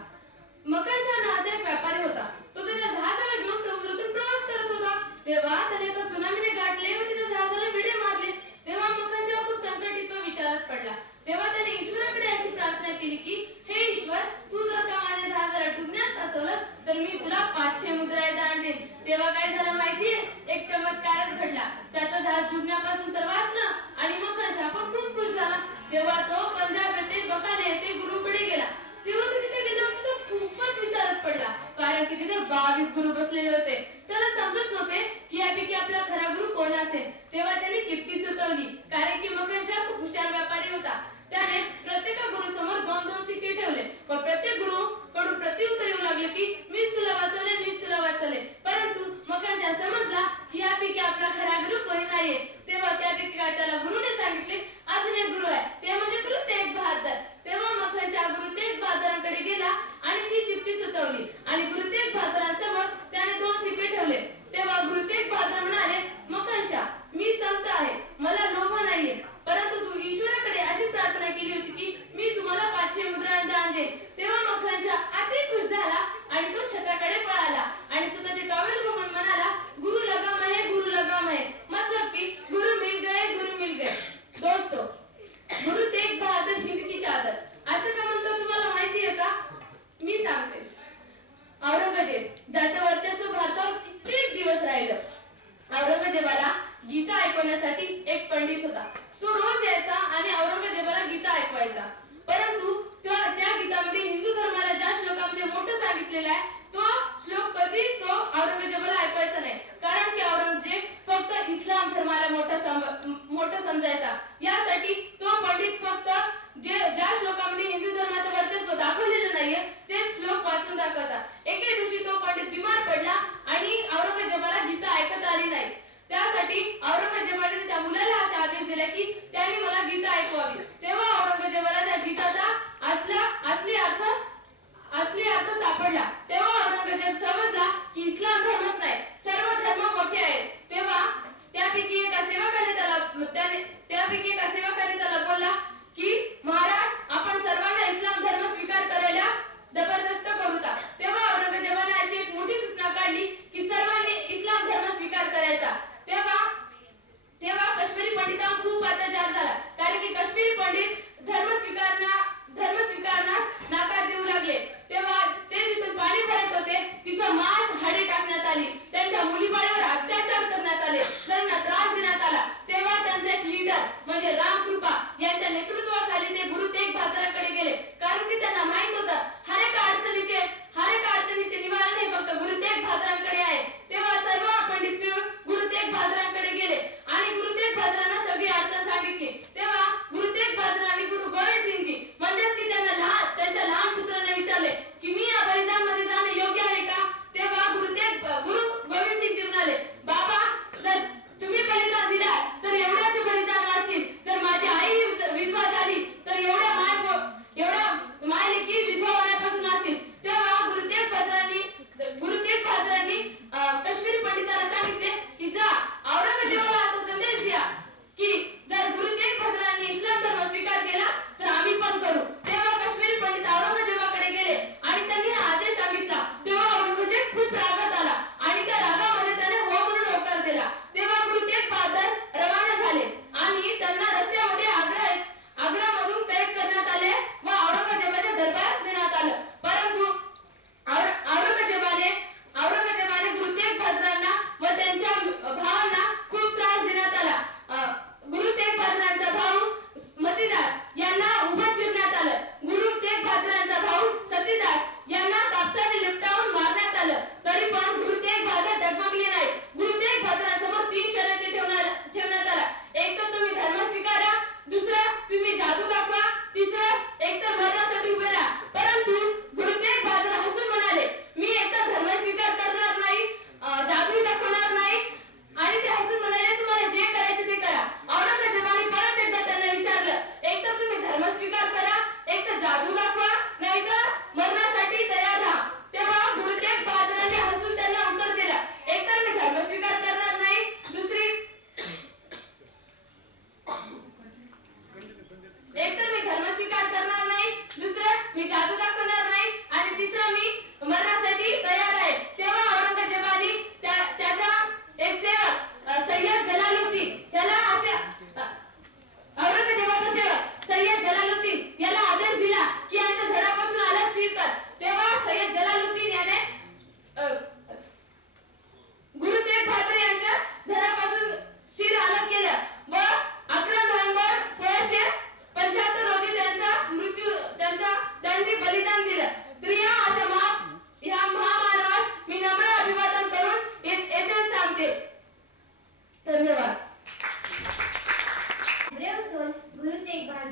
मकरशा नावाचा एक व्यापारी होता. तो त्याच्या जहाजाला घेऊन समुद्रातून प्रवास करत होता. तेव्हा त्याला एका सुनामीने गाठले व त्याच्या जहाजाला विडे मारले. तेव्हा मकरशा खूप संकटित व विचारात पडला. तेव्हा त्याने ईश्वराकडे अशी प्रार्थना केली की, हे ईश्वर, तू जर का माझ्या जहाजाला डुबण्यास वाचवलं तर मी तुला 500 मुद्राए दान देईन. तेव्हा काय झालं माहितीये? एक चमत्कारच घडला. त्याचं जहाज डुबण्यापासून तर वाचलं आणि मकरशा पण खूप खुश झाला. तेव्हा तो पंजाब येथे बकाले येथे गुरुकडे गेला. तेव्हा तो तिथे गेल्यावर तो खूपच विचारात पडला, कारण की तिथे 22 गुरु बसलेले होते. त्याला समजत नव्हते की यापैकी आपला खरा गुरु कोण असेल. तेव्हा त्याने युक्ती सुचवली, कारण की मकरशा खूप हुशार व्यापारी होता. त्याने प्रत्येक गुरु समोर 2-2 सिक्के ठेवले व प्रत्येक गुरु कडून प्रत्युत्तर येऊ लागले की, मीच तुला वाचवले, मीच तुला वाचवले. परंतु मकरशा समजला की यापैकी आपला खरा गुरु कोणी नाहीये. तेव्हा त्यापैकी काय त्याला गुरुने सांगितले, अजून एक गुरु आहे, ते म्हणजे गुरु तेग बहादूर. तेव्हा मकरशा गुरु तेग बहादूरांकडे गेला आणि ती युक्ती सुचवली आणि गुरु तेग बहादूरांसमोर त्याने 2 सिक्के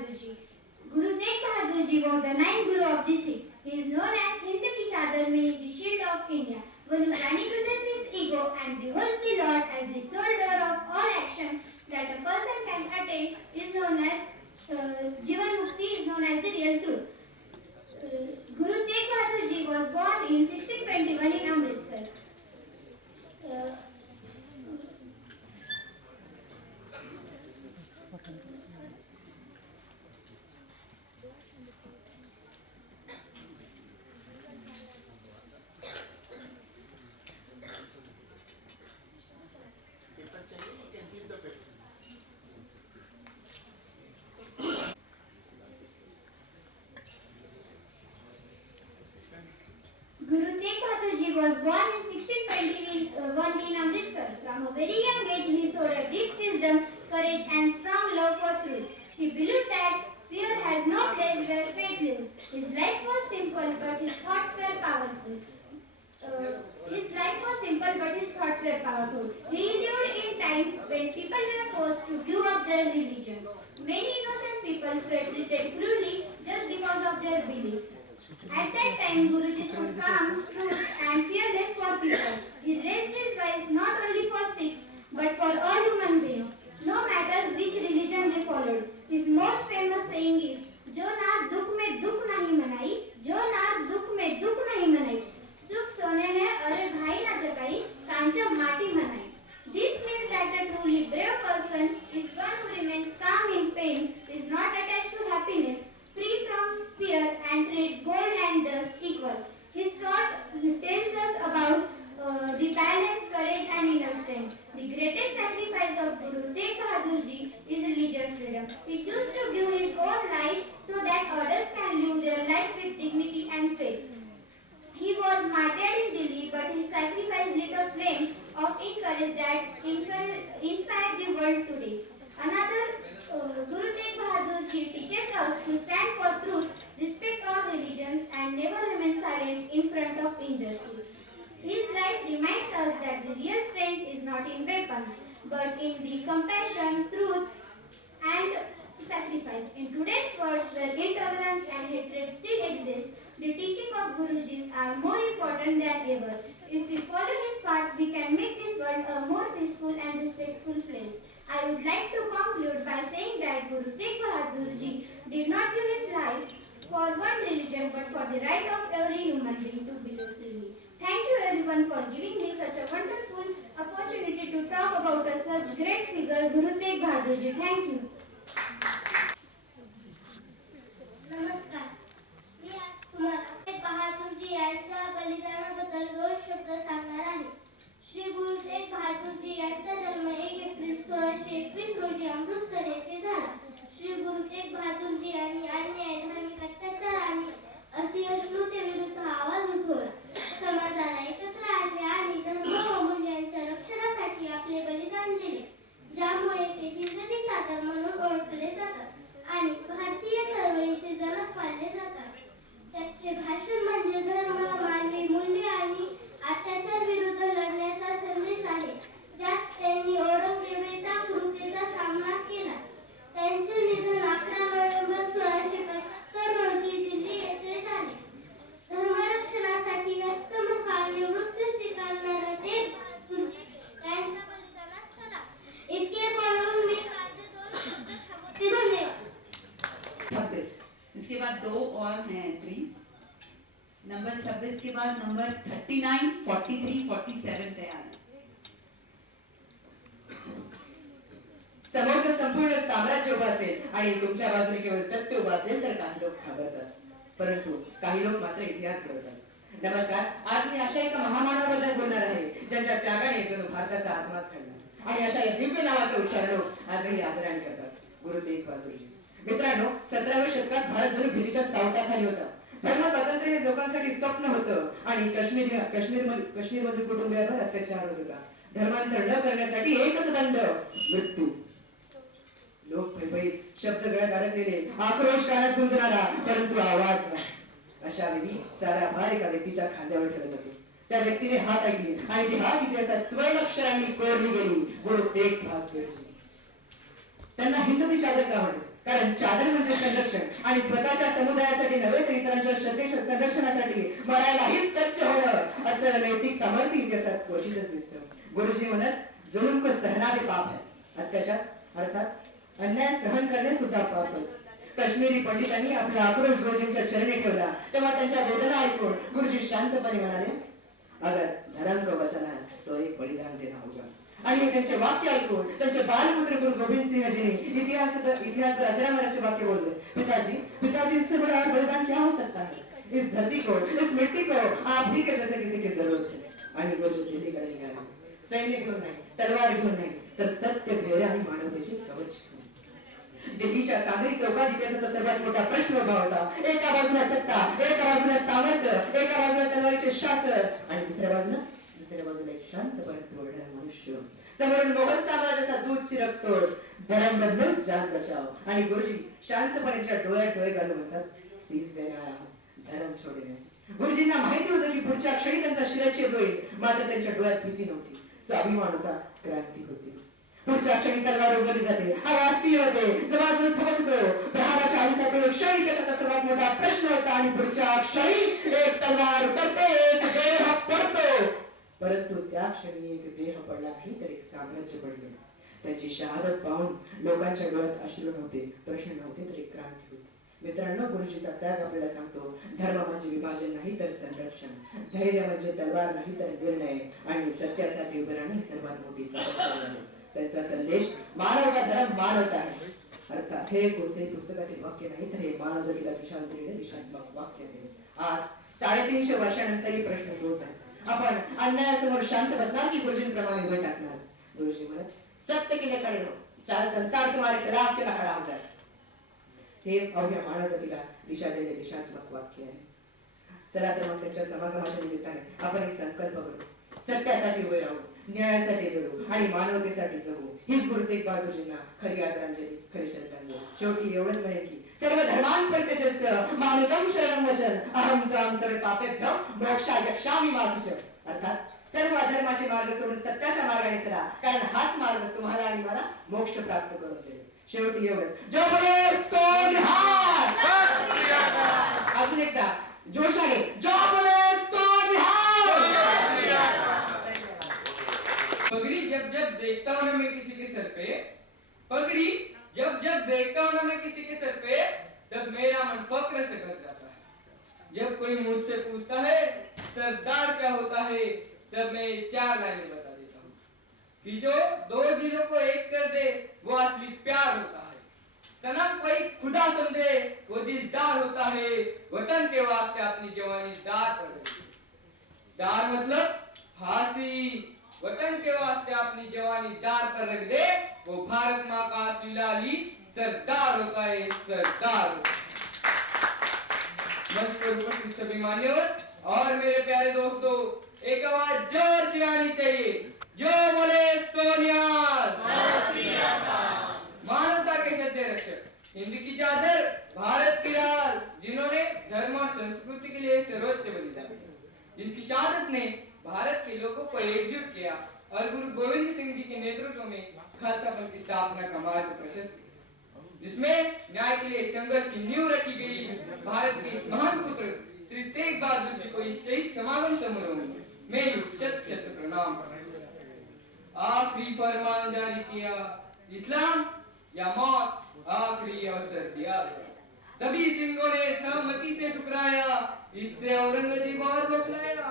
Bahadur Ji. Guru Tegh Bahadur Ji was the ninth Guru of the Sikh. He is known as Hind Ki Chadar, meaning the shield of India. One who manipulates his ego and beholds the Lord as the sole door of all actions that a person can attain is known as Jivan Mukti, is known as the real truth. Guru Tegh Bahadur Ji was born in 1621 in Amritsar. Guru Tegh Bahadur Ji was born in 1621 in Amritsar. From a very young age, he showed a deep wisdom, courage, and strong love for truth. He believed that fear has no place where faith lives. His life was simple, but his thoughts were powerful. He endured in times when people were forced to give up their religion. Many innocent people were treated cruelly just because of their belief. At that time, Guruji stood calm, true, and fearless for people. He raised his voice not only for Sikhs, but for all human beings, no matter which religion they followed. His most famous saying is, "जो नार दुख में दुख नहीं मनाई, जो नार दुख में दुख नहीं मनाई, सुख सोने हैं अरे भाई ना जगाई, कांचा माटी मनाई." This means that a truly brave person is one who remains calm in pain, is not attached to happiness, free from fear, and treats gold and dust equal. His thought tells us about the balance, courage, and inner strength. The greatest sacrifice of Guru Tegh Bahadur Ji is religious freedom. He chose to give his own life so that others can live their life with dignity and faith. He was martyred in Delhi, but his sacrifice lit a flame of courage that inspired the world today. Another Guru Tegh Bahadur Ji teaches us to stand for truth, respect all religions, and never remain silent in front of injustice. His life reminds us that the real strength is not in weapons, but in the compassion, truth, and sacrifice. In today's world, where intolerance and hatred still exist, the teaching of Gurujis are more important than ever. If we follow his path, we can make this world a more peaceful and respectful place. I would like to conclude by saying that Guru Tegh Bahadur Ji did not give his life for one religion, but for the right of every human being to believe freely. Thank you everyone for giving me such a wonderful opportunity to talk about such great figure, Guru Tegh Bahadur Ji. Thank you. नमस्कार. मी आज तुम्हाला तेग बहादूर जी यांच्या बलिदानाबद्दल 2 शब्द सांगणार आहे. श्री गुरु तेग बहादूर जी यांचा जन्म 1 April 1621 रोजी अमृतसर येथे झाला. श्री गुरु तेग बहादूर जी यांनी अन्याय, धार्मिक अत्याचार आणि असहिष्णुतेविरुद्ध आवाज उठवला. समाजाला एकत्र आणले आणि धर्म व मूल्यांच्या रक्षणासाठी आपले बलिदान दिले, ज्यामुळे ते हिंद की चादर म्हणून ओळखले जातात आणि भारतीय चळवळीचे जनक मानले जातात. त्याचे भाषण म्हणजे धर्म, मानवी मूल्य आणि अत्याचार विरुद्ध लढण्याचा संदेश आहे, ज्यात त्यांनी औरंगजेबाच्या क्रूरतेचा सामना केला. त्यांचे निधन 11 नोव्हेंबर 1675 रोजी दिल्ली येथे झाले. धर्मरक्षणासाठी हस्तमुख आणि मृत्यू स्वीकारणारे तेग बहादूर यांच्या बलिदानास सलाम. इतके बोलून मी माझे 2 शब्द थांबवते. धन्यवाद. 26. इसके बाद 2 और हैं प्लीज. नंबर 26 के बाद नंबर 39, 43, 47 तैयार है. समोर संपूर्ण साम्राज्य उभं असेल आणि तुमच्या बाजूने केवळ सत्य उभं असेल तर काही लोक घाबरतात, परंतु काही लोक मात्र इतिहास घडवतात. नमस्कार. आज मी अशा एका महामानवाबद्दल बोलणार आहे, ज्यांच्या त्यागाने जणू भारताचा आत्माच घडला आणि अशा या दिव्य नावाचा उच्चार लोक आजही आदराने करतात. गुरु तेग बहादूर जी. मित्रांनो, 17व्या शतकात भारत जणू भीतीच्या सावटाखाली होता. धर्म स्वातंत्र्य हे लोकांसाठी स्वप्न होतं आणि काश्मीरमधील कुटुंबियांवर अत्याचार होत होता. धर्मांतर न करण्यासाठी एकच दंड, मृत्यू. लोक भयभीत, शब्द गळ्यात अडकलेले, आक्रोश कानात गुंजणारा, परंतु आवाज नाही. अशा वेळी सारा भार एका व्यक्तीच्या खांद्यावर ठेवला जातो. त्या व्यक्तीने हात ऐकली आणि ती हात इतिहासात स्वर्णाक्षरांनी कोरली गेली. गुरु तेग बहादूर जी. त्यांना हिंद की चादर का आवडते? कारण चादर म्हणजे संरक्षण आणि स्वतःच्या समुदायासाठी नव्हे तर इतरांच्या श्रद्धेच्या संरक्षणासाठी मरायलाही सज्ज होणं असं नैतिक सामर्थ्य इतिहासात क्वचितच दिसतं. गुरुजी म्हणत जुलूम को सहना भी पाप है. अत्याचार अर्थात अन्याय सहन करणे सुद्धा पापच. काश्मीरी पंडितांनी आपला आक्रोश गुरुजींच्या चरणी ठेवला तेव्हा त्यांच्या वेदना ऐकून गुरुजी शांतपणे म्हणाले, अगर धर्म को बचाना है तो एक बलिदान देना होगा. आणि त्यांचे वाक्य ऐकून त्यांचे बालपुत्र गुरु गोविंद सिंहजी इतिहास रचना में ऐसे वाक्य बोलते, पिताजी इससे बड़ा बलिदान क्या हो सकता है. इस धरती को, इस मिट्टी को आप ही के जैसे किसी की जरूरत है. आणि गुरुजी दिल्लीकडे निघाले. सैन्य घेऊन नाही, तलवार घेऊन नाही, तर सत्य, धैर्य आणि मानवतेचे कवच घेऊन. दिल्लीच्या चांदणी चौकात इतिहासाचा सर्वात मोठा प्रश्न उभा होता. एका बाजूला सत्ता, एका बाजूला सामर्थ्य, एका बाजूला तलवारीचे शासन आणि दुसऱ्या बाजूला एक शांतपणे तोडणारा मनुष्य. समोरून मोगल साम्राज्याचा दूध चिरकतो, धर्म बदलो जान बचाओ. आणि गुरुजी शांतपणे तिच्या डोळ्यात डोळे घालून म्हणतात, सीस देने आया हूं, धर्म छोडणे. गुरुजींना माहिती होतं की पुढच्या क्षणी त्यांचा शिरच्छेद होईल, मात्र त्यांच्या डोळ्यात भीती नव्हती, स्वाभिमान होता, क्रांती होती. पुढच्या क्षणी तलवार उघडली जाते, आवाज तीर होते, जवळ थबकतो. प्रहाराच्या आधीचा तो क्षणी त्याचा सर्वात मोठा प्रश्न होता आणि पुढच्या क्षणी एक तलवार उतरते, एक देह पडतो. परंतु त्या क्षणी एक देह पडला नाही तर एक साम्राज्य पडले. त्यांची शहादत पाहून लोकांच्या डोळ्यात अश्रू नव्हते, प्रश्न नव्हते, तर एक क्रांती होती. मित्रांनो, गुरुजीचा त्याग आपल्याला सांगतो, धर्म म्हणजे विभाजन नाही तर संरक्षण, धैर्य म्हणजे तलवार नाही तर निर्णय, आणि सत्यासाठी उभे राहणे सर्वात मोठी तपस्या. त्यांचा संदेश मानव का धर्म मानवता आहे. अर्थात हे कोणत्याही पुस्तकातील वाक्य नाही, तर हे मानवजातीला दिशात्मक वाक्य आहे. आज 350 वर्षानंतरही प्रश्न तोच आहे. आपण अन्यायासमोर शांत बसणार की गुरुजींप्रमाणे उभे टाकणार. गुरुजी म्हणत, सत्य के लिए खड़े हो, चाहे संसार तुम्हारे खिलाफ क्यों खड़ा हो जाए. हे अवघ्या मानवजातीला दिशा देणे दिशात्मक वाक्य आहे. चला तर मग त्यांच्या समागमाच्या निमित्ताने आपण एक संकल्प करू, सत्यासाठी उभे राहू, न्यायासाठी लढू आणि मानवतेसाठी जगू. हीच गुरु तेग बहादूरजींना खरी आदरांजली, खरी श्रद्धांजली. शेवटी एवढंच म्हणेन की सर्व धर्मांत परित्यज्य मामेकं शरणं वचन, अहं त्वां सर्व पापेभ्यो मोक्षाय यक्षामि मा शुच. अर्थात सर्व अधर्माचे मार्ग सोडून सत्याच्या मार्गाने चला, कारण हाच मार्ग तुम्हाला आणि मला मोक्ष प्राप्त करून देईल. शेवटी एवढंच. जय बोले सो निहाल. अजून एकदा जोशाने जय बोले सो निहाल. पगड़ी जब जब देखता हूँ ना मैं किसी के सर पे, पगड़ी जब जब देखता हूँ ना मैं किसी के सर पे, तब मेरा मन फक्र से भर जाता है. जब कोई मुझसे पूछता है सरदार क्या होता है, तब मैं 4 लाइनें बता देता हूँ कि जो 2 दिलों को एक कर दे वो असली प्यार होता है. सनम कोई खुदा समझे वो दिलदार होता है. वतन के वास्ते अपनी जवानी दार कर दे. दार मतलब फांसी. वतन के वास्ते अपनी जवानी दार पर रख दे, वो भारत माँ का असली लाली सरदार होता है, सरदार. मंच पर उपस्थित सभी मान्यवर और मेरे प्यारे दोस्तों, एक आवाज जोर से आनी चाहिए. जो बोले सोनिया. मानवता के सच्चे रक्षक, हिंद की चादर, भारत की लाल, जिन्होंने धर्म और संस्कृति के लिए सर्वोच्च बलिदान दिया. जिनकी शहादत ने भारत के लोगों को एकजुट किया और गुरु गोविंद सिंह जी के नेतृत्व में खालसा पंथ की स्थापना का मार्ग प्रशस्त किया, जिसमें न्याय के लिए संघर्ष की नींव रखी गई. भारत के इस महान पुत्र श्री तेग बहादुर जी को इस शहीद समागम समारोह में मैं शत शत प्रणाम करता हूं. आखिरी फरमान जारी किया, इस्लाम या मौत, आखिरी अवसर दिया. सभी सिंहों ने सहमति से ठुकराया, इससे औरंगजेब और बौखलाया.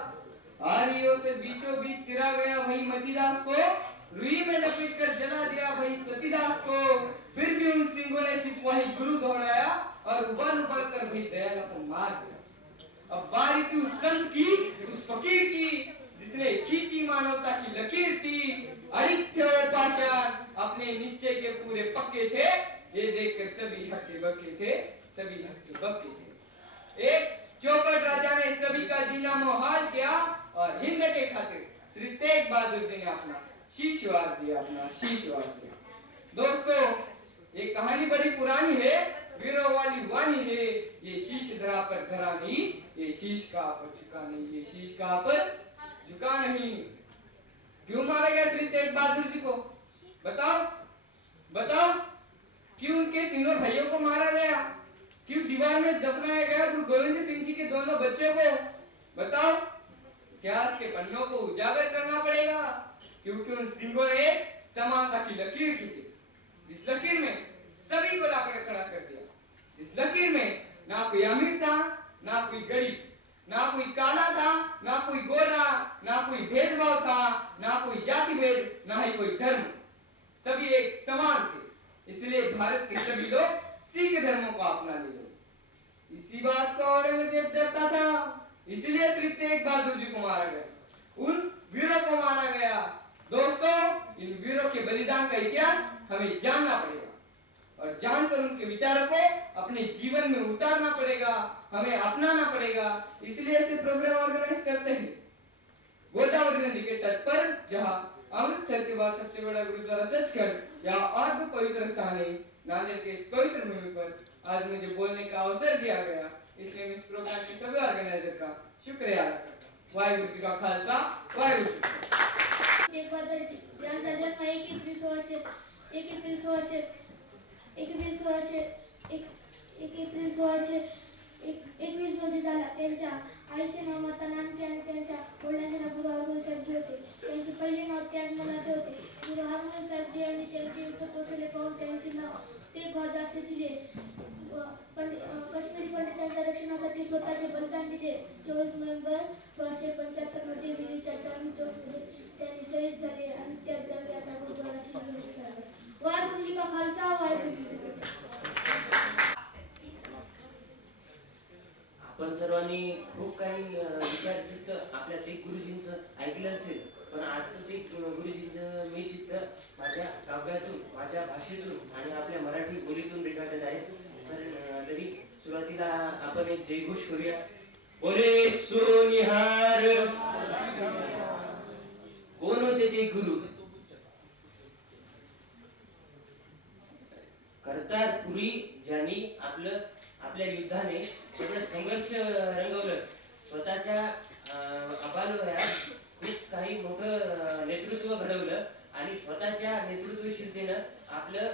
आर्यों से बीचों बीच चिरा गया वही मतीदास को, रुई में लपेट कर जला दिया वही सतीदास को. फिर भी उन सिंहों ने सिर्फ वही गुरु दोहराया और उबल उबल कर वही दयाल को मार दिया. अब बारी थी उस संत की, उस फकीर की, जिसने खींची मानवता की लकीर थी. अरित्य और पाषाण अपने नीचे के पूरे पक्के थे, ये देखकर सभी हक्के बक्के थे, सभी हक्के बक्के थे. एक चौपट राजा ने सभी का जीना मुहाल किया और हिंद के खातिर श्री तेग बहादुर जी ने अपना शीशवार दिया, अपना शीशवार दिया. दोस्तों, ये कहानी बड़ी पुरानी है, वीरों वाली वाणी है. ये शीश धरा पर धरा नहीं, ये शीश कहाँ पर झुका नहीं, ये शीश कहाँ पर झुका नहीं. क्यों मारा गया श्री तेग बहादुर जी को? बताओ बताओ. क्यों उनके तीनों भाइयों को मारा गया? क्यों दीवार में दफनाया गया गुरु गोविंद सिंह जी के दोनों बच्चों को? बताओ। इतिहास के पन्नों को उजागर करना पड़ेगा, क्योंकि उन सिंहों ने समानता की लकीर खींची, जिस लकीर में सभी को लाकर खड़ा कर दिया, जिस लकीर में ना कोई अमीर था, ना कोई गरीब, ना कोई काला था, ना कोई गोरा, ना कोई भेदभाव था, ना कोई जाति भेद, ना ही कोई धर्म। सभी एक समान थे। इसलिए भारत के सभी लोग सिख धर्मों को अपना लिए। इसी बात को औरंगजेब डरता था, इसलिए श्री तेग बहादुर जी को मारा गया, उन वीरों को मारा गया। दोस्तों, इन वीरों के बलिदान का इतिहास हमें जानना पड़ेगा और जानकर उनके विचारों को अपने जीवन में उतारना पड़ेगा, हमें अपनाना पड़ेगा। इसलिए ऐसे प्रोग्राम ऑर्गेनाइज करते हैं। गोदावरी नदी के तट पर, जहाँ अमृतसर के बाद सबसे बड़ा गुरुद्वारा सचखंड, यहाँ और भी पवित्र स्थान है, नांदेड़ के इस पवित्र भूमि पर आज मुझे बोलने का अवसर दिया गया, इसलिए मैं इस प्रोग्राम के सभी ऑर्गेनाइजर का शुक्रिया अदा करता हूँ। वाहिगुरु जी का खालसा, वाहिगुरु जी की फतेह। तेग बहादुर जी यांचा जन्म 21 रोजी झाला. त्यांच्या आईचे नाव माता नानकी आणि त्यांच्या वडिलांचे नाव गुरु हरगोविंद साहेबजी होते. त्यांचे पहिले नाव त्यागमल असे होते. गुरु हरगोविंद साहेबजी यांनी त्यांचे युद्ध कौशल्य पाहून त्यांचे नाव तेग बहादूर असे दिले. काश्मीरी पंडितांच्या रक्षणासाठी स्वतःचे बलिदान दिले. 24 नोव्हेंबर 1675 मध्ये दिल्लीच्या चांदनी चौकमध्ये त्यांनी शहीद झाले आणि त्याच जागी आता गुरुद्वारा श्री झाला. वाहिगुरु जी का खालसा, वाहिगुरु जी की फतेह. आपण सर्वांनी खूप काही विचारचित्त आपल्या ते गुरुजींचं ऐकलं असेल, पण आजचं ते गुरुजींचं मी चित्र माझ्या काव्यातून, माझ्या भाषेतून आणि आपल्या मराठी बोलीतून रेखाटत आहे. तर तरी सुरुवातीला आपण एक जयघोष करूया. बोले सोनिहार. कोण होते ते गुरु? कर्तारपुरी, ज्यांनी आपल्या युद्धाने सगळं संघर्ष रंगवलं. स्वतःच्या अबालवयात खूप काही मोठं नेतृत्व घडवलं आणि स्वतःच्या नेतृत्वशीलतेनं आपलं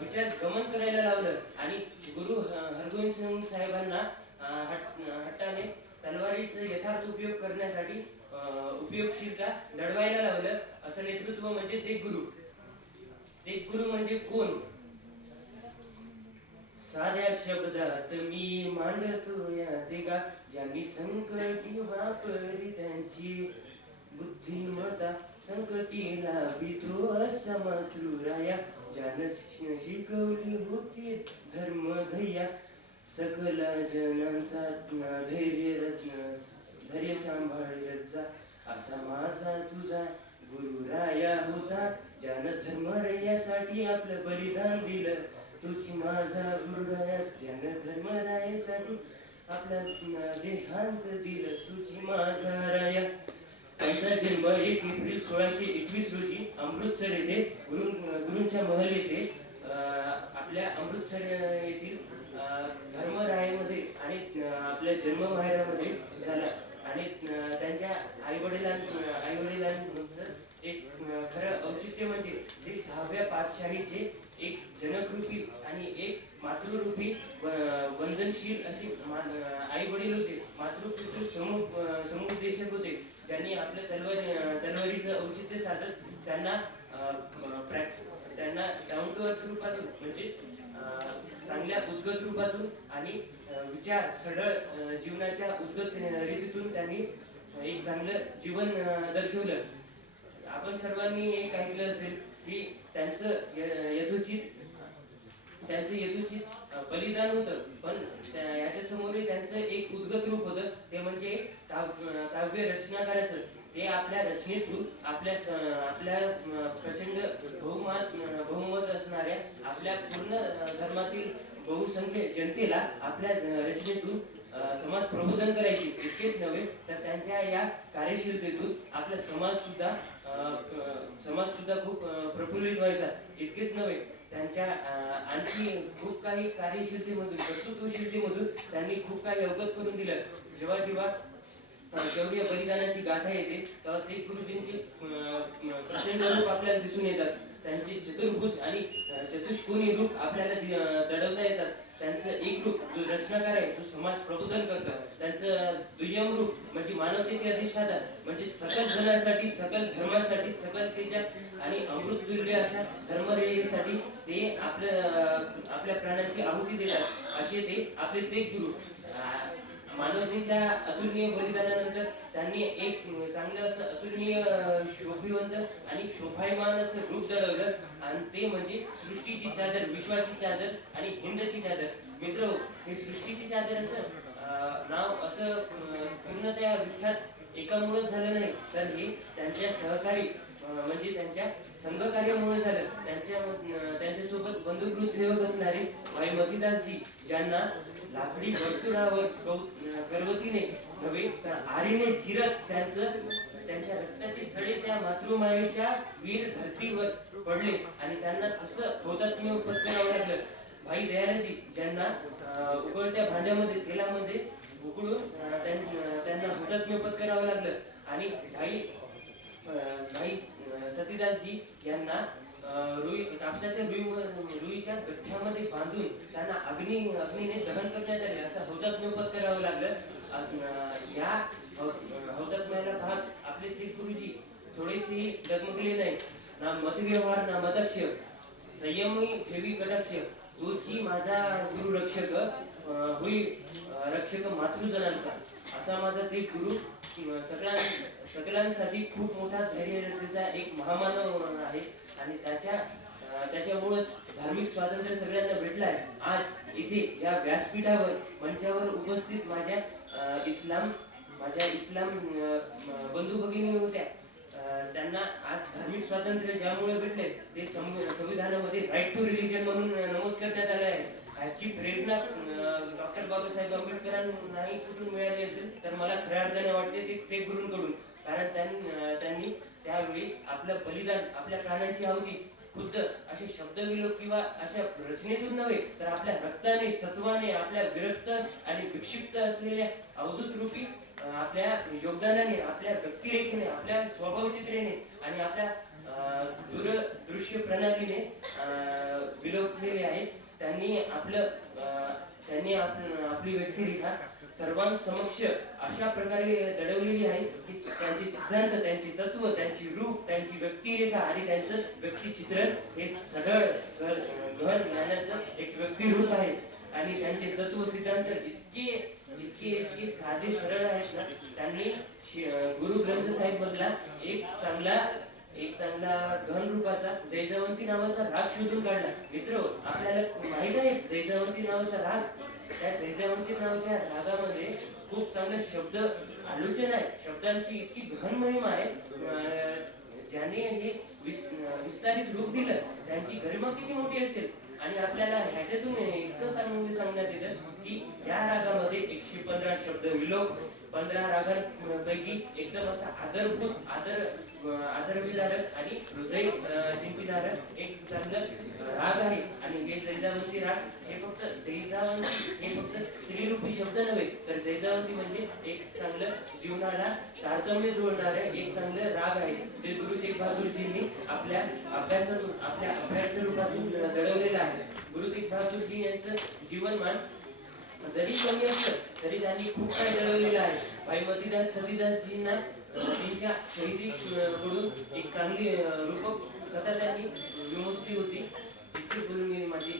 विचार गमन करायला लावलं आणि गुरु हरगोविंद सिंग साहेबांना हट्टाने तलवारीचा यथार्थ उपयोग करण्यासाठी उपयोगशीलता लढवायला लावलं. असं नेतृत्व म्हणजे ते गुरु. ते गुरु म्हणजे कोण? साध्या शब्दात मी मांडतो या जगा, ज्यांनी संकटी वापरली त्यांची बुद्धिमत्ता, संकटीला विद्रो असा मातृराया, ज्यानं शिकवली होती धर्मधैया, सकल जनांचा धैर्य सांभाळायचा असा माझा तुझा गुरुराया होता, ज्यानं धर्मरायासाठी आपलं बलिदान दिलं. तुझी माझा गुरुराया, ज्यानं धर्मरायासाठी आपला देहांत दिलं. तुझी माझा राया. त्यांचा जन्म 1 एप्रिल 1621 रोजी अमृतसर येथे गुरूंच्या महल येथे आपल्या अमृतसर येथील धर्मरायामध्ये आणि आपल्या जन्ममाहेरामध्ये झाला. आणि त्यांच्या आईवडिलांचं एक खरं औचित्य म्हणजे ते 6व्या पातशाहीचे एक जनकरूपी आणि एक मातृरूपी वंदनशील असे आई वडील होते. मातृपुत्र समुपदेशक होते, ज्यांनी आपल्या तलवारीचं औचित्य साधत त्यांना डाऊन टू अर्थ रूपातून म्हणजेच चांगल्या उद्गत रूपातून आणि विचार सरळ जीवनाच्या उद्गत रीतीतून त्यांनी एक चांगलं जीवन दर्शवलं. आपण सर्वांनी एक ऐकलं असेल की त्यांचं यथोचित बलिदान होतं, पण याच्या समोर त्यांचं एक उद्गत रूप होतं, ते म्हणजे काव्य रचनाकाराचं. ते आपल्या रचनेतून आपल्या प्रचंड बहुमत असणाऱ्या आपल्या पूर्ण धर्मातील बहुसंख्य जनतेला आपल्या रचनेतून समाज प्रबोधन करायचे. इतकेच नव्हे तर त्यांच्या या कार्यशीलतेतून आपला समाज सुद्धा खूप प्रफुल्लित व्हायचा. इतकेच नव्हे, त्यांच्या आणखी खूप काही कार्यशीलतेमधून, कर्तृत्वशीलतेमधून त्यांनी खूप काही अवगत करून दिलं. जेव्हा शौर्य बलिदानाची गाथा येते तेव्हा ते गुरुजींचे प्रचंड रूप आपल्याला दिसून येतात. त्यांचे चतुर्भुज आणि चतुष्कोनी रूप आपल्याला दडवता येतात. त्यांचं एक रूप जो रचनाकार आहे, जो समाज प्रबोधन करतं, त्यांचं दुय्यम रूप म्हणजे मानवतेचे अधिष्ठाता, म्हणजे सकल जनासाठी, सकल धर्मासाठी, सकलतेच्या आणि अमृततुल्य अशा धर्मध्येसाठी ते आपल्या प्राणांची आहुती देतात. असे ते आपले ते गुरु. मानवतेच्या अतुलनीय बलिदानानंतर त्यांनी एक चांगलं असं अतुलनीय शोभिवंत आणि शोभायमान असं रूप दडवलं, आणि ते म्हणजे सृष्टीची चादर, विश्वाची चादर आणि हिंदची चादर. मित्र, हे सृष्टीची चादर असं नाव असं पूर्णतः विख्यात एकामुळेच झालं नाही, तर हे त्यांच्या सहकारी म्हणजे त्यांच्या संघकार्यामुळे झालं. त्यांच्यासोबत बंधुकृत सेवक असणारे भाई मतीदासजी, ज्यांना लाकडी वर्तुळावर गर्भवतीने नव्हे तर आरीने चिरत त्यांच्या रक्ताचे सडे त्या मातृमायेच्या वीर धर्तीवर पडले आणि त्यांना तसं हुतात्म्य पत्करावं लागलं. भाई दयालाजी, ज्यांना उकळत्या भांड्यामध्ये तेलामध्ये उकळून त्यांना हुतात्म्य पत्करावं लागलं. आणि भाई सतीदासजी यांना कापसाच्या रुईच्या गठ्ठ्यामध्ये बांधून त्यांना अग्नीने दहन करण्यात आले, असं हुतात्म्य पत्करावं लागलं. या हुतात्म्याला पाहत आपले तीर्थ गुरुजी थोडेसेही डगमगले नाही. ना मतव्यवहार ना मदक्ष, संयमी ठेवी कटाक्ष, तोची माझा गुरु रक्षक होई रक्षक मातृजनांचा. असा माझा ते गुरु सगळ्यांसाठी खूप मोठा धैर्यचा एक महामानव आहे, आणि त्याच्यामुळेच धार्मिक स्वातंत्र्य सगळ्यांना भेटलं आहे. आज इथे या व्यासपीठावर मंचावर उपस्थित माझ्या इस्लाम बंधू भगिनी होत्या, त्यांना आज धार्मिक स्वातंत्र्य ज्यामुळे भेटले ते संविधानामध्ये राईट टू रिलिजन म्हणून नमूद करण्यात आले आहे. याची प्रेरणा डॉक्टर बाबासाहेब आंबेडकरांनाही कुठून मिळाली असेल तर मला खऱ्या अर्थाने वाटते ते गुरूंकडून. कारण त्यांनी त्यावेळी आपलं बलिदान, आपल्या प्राणांची आहुती खुद्द असे शब्दविलोप किंवा अशा रचनेतून नव्हे तर आपल्या रक्ताने, सत्वाने, आपल्या विरक्त आणि विक्षिप्त असलेल्या अवधूत रूपी आपल्या योगदानाने, आपल्या व्यक्तिरेखेने, आपल्या स्वभावचित्रेने आणि आपल्या दूरदृश्य प्रणालीने विलोपलेले आहे. त्यांनी आपली व्यक्तिरेखा सर्वांसमक्ष अशा प्रकारे दडवलेली आहे की त्यांचे सिद्धांत, त्यांचे तत्व, त्यांची रूप, त्यांची व्यक्तिरेखा आणि त्यांचं व्यक्तिचित्रण हे सरळ गहन ज्ञानाचं एक व्यक्तिरूप आहे. आणि त्यांचे तत्व सिद्धांत इतके साधे सरळ आहेत ना. त्यांनी गुरु ग्रंथ साहेब मधला एक चांगला गहन रूपाचा जैजवंती नावाचा राग शोधून काढला. मित्र, आपल्याला माहित आहे जैजवंती नावाचा राग? त्या जैजवंती नावाच्या रागामध्ये खूप चांगले शब्द आलोचन आहे. शब्दांची इतकी गहन महिमा आहे. ज्याने हे विस्तारित रूप दिलं त्यांची गरिमा किती मोठी असेल. आणि आपल्याला ह्याच्यातून इतकं सांगण्यात येतं की या रागामध्ये 115 शब्द विलोप, 15 रागांपैकी एकदम असा आदरविदारक आणि हृदय जिंकणारक एक चांगलं राग आहे. आणि हे जैजावंती राग हे फक्त स्त्रीरूपी शब्द नव्हे तर जैजावंती म्हणजे एक चांगलं जीवनाला तारतम्य जोडणारे एक चांगलं राग आहे, जे गुरु तेग बहादूरजींनी आपल्या अभ्यास रूपातून दडवलेलं आहे. गुरु तेग बहादूरजी यांचं जीवनमान जरी कमी असलं तरी त्यांनी खूप काही दडवलेलं आहे. भाई मतीदास सतीदासजींना त्यांच्या शहीदीकडून एक चांगली रूपक कथा त्यांनी विमोचली होती. इतकी बोलून मी माझी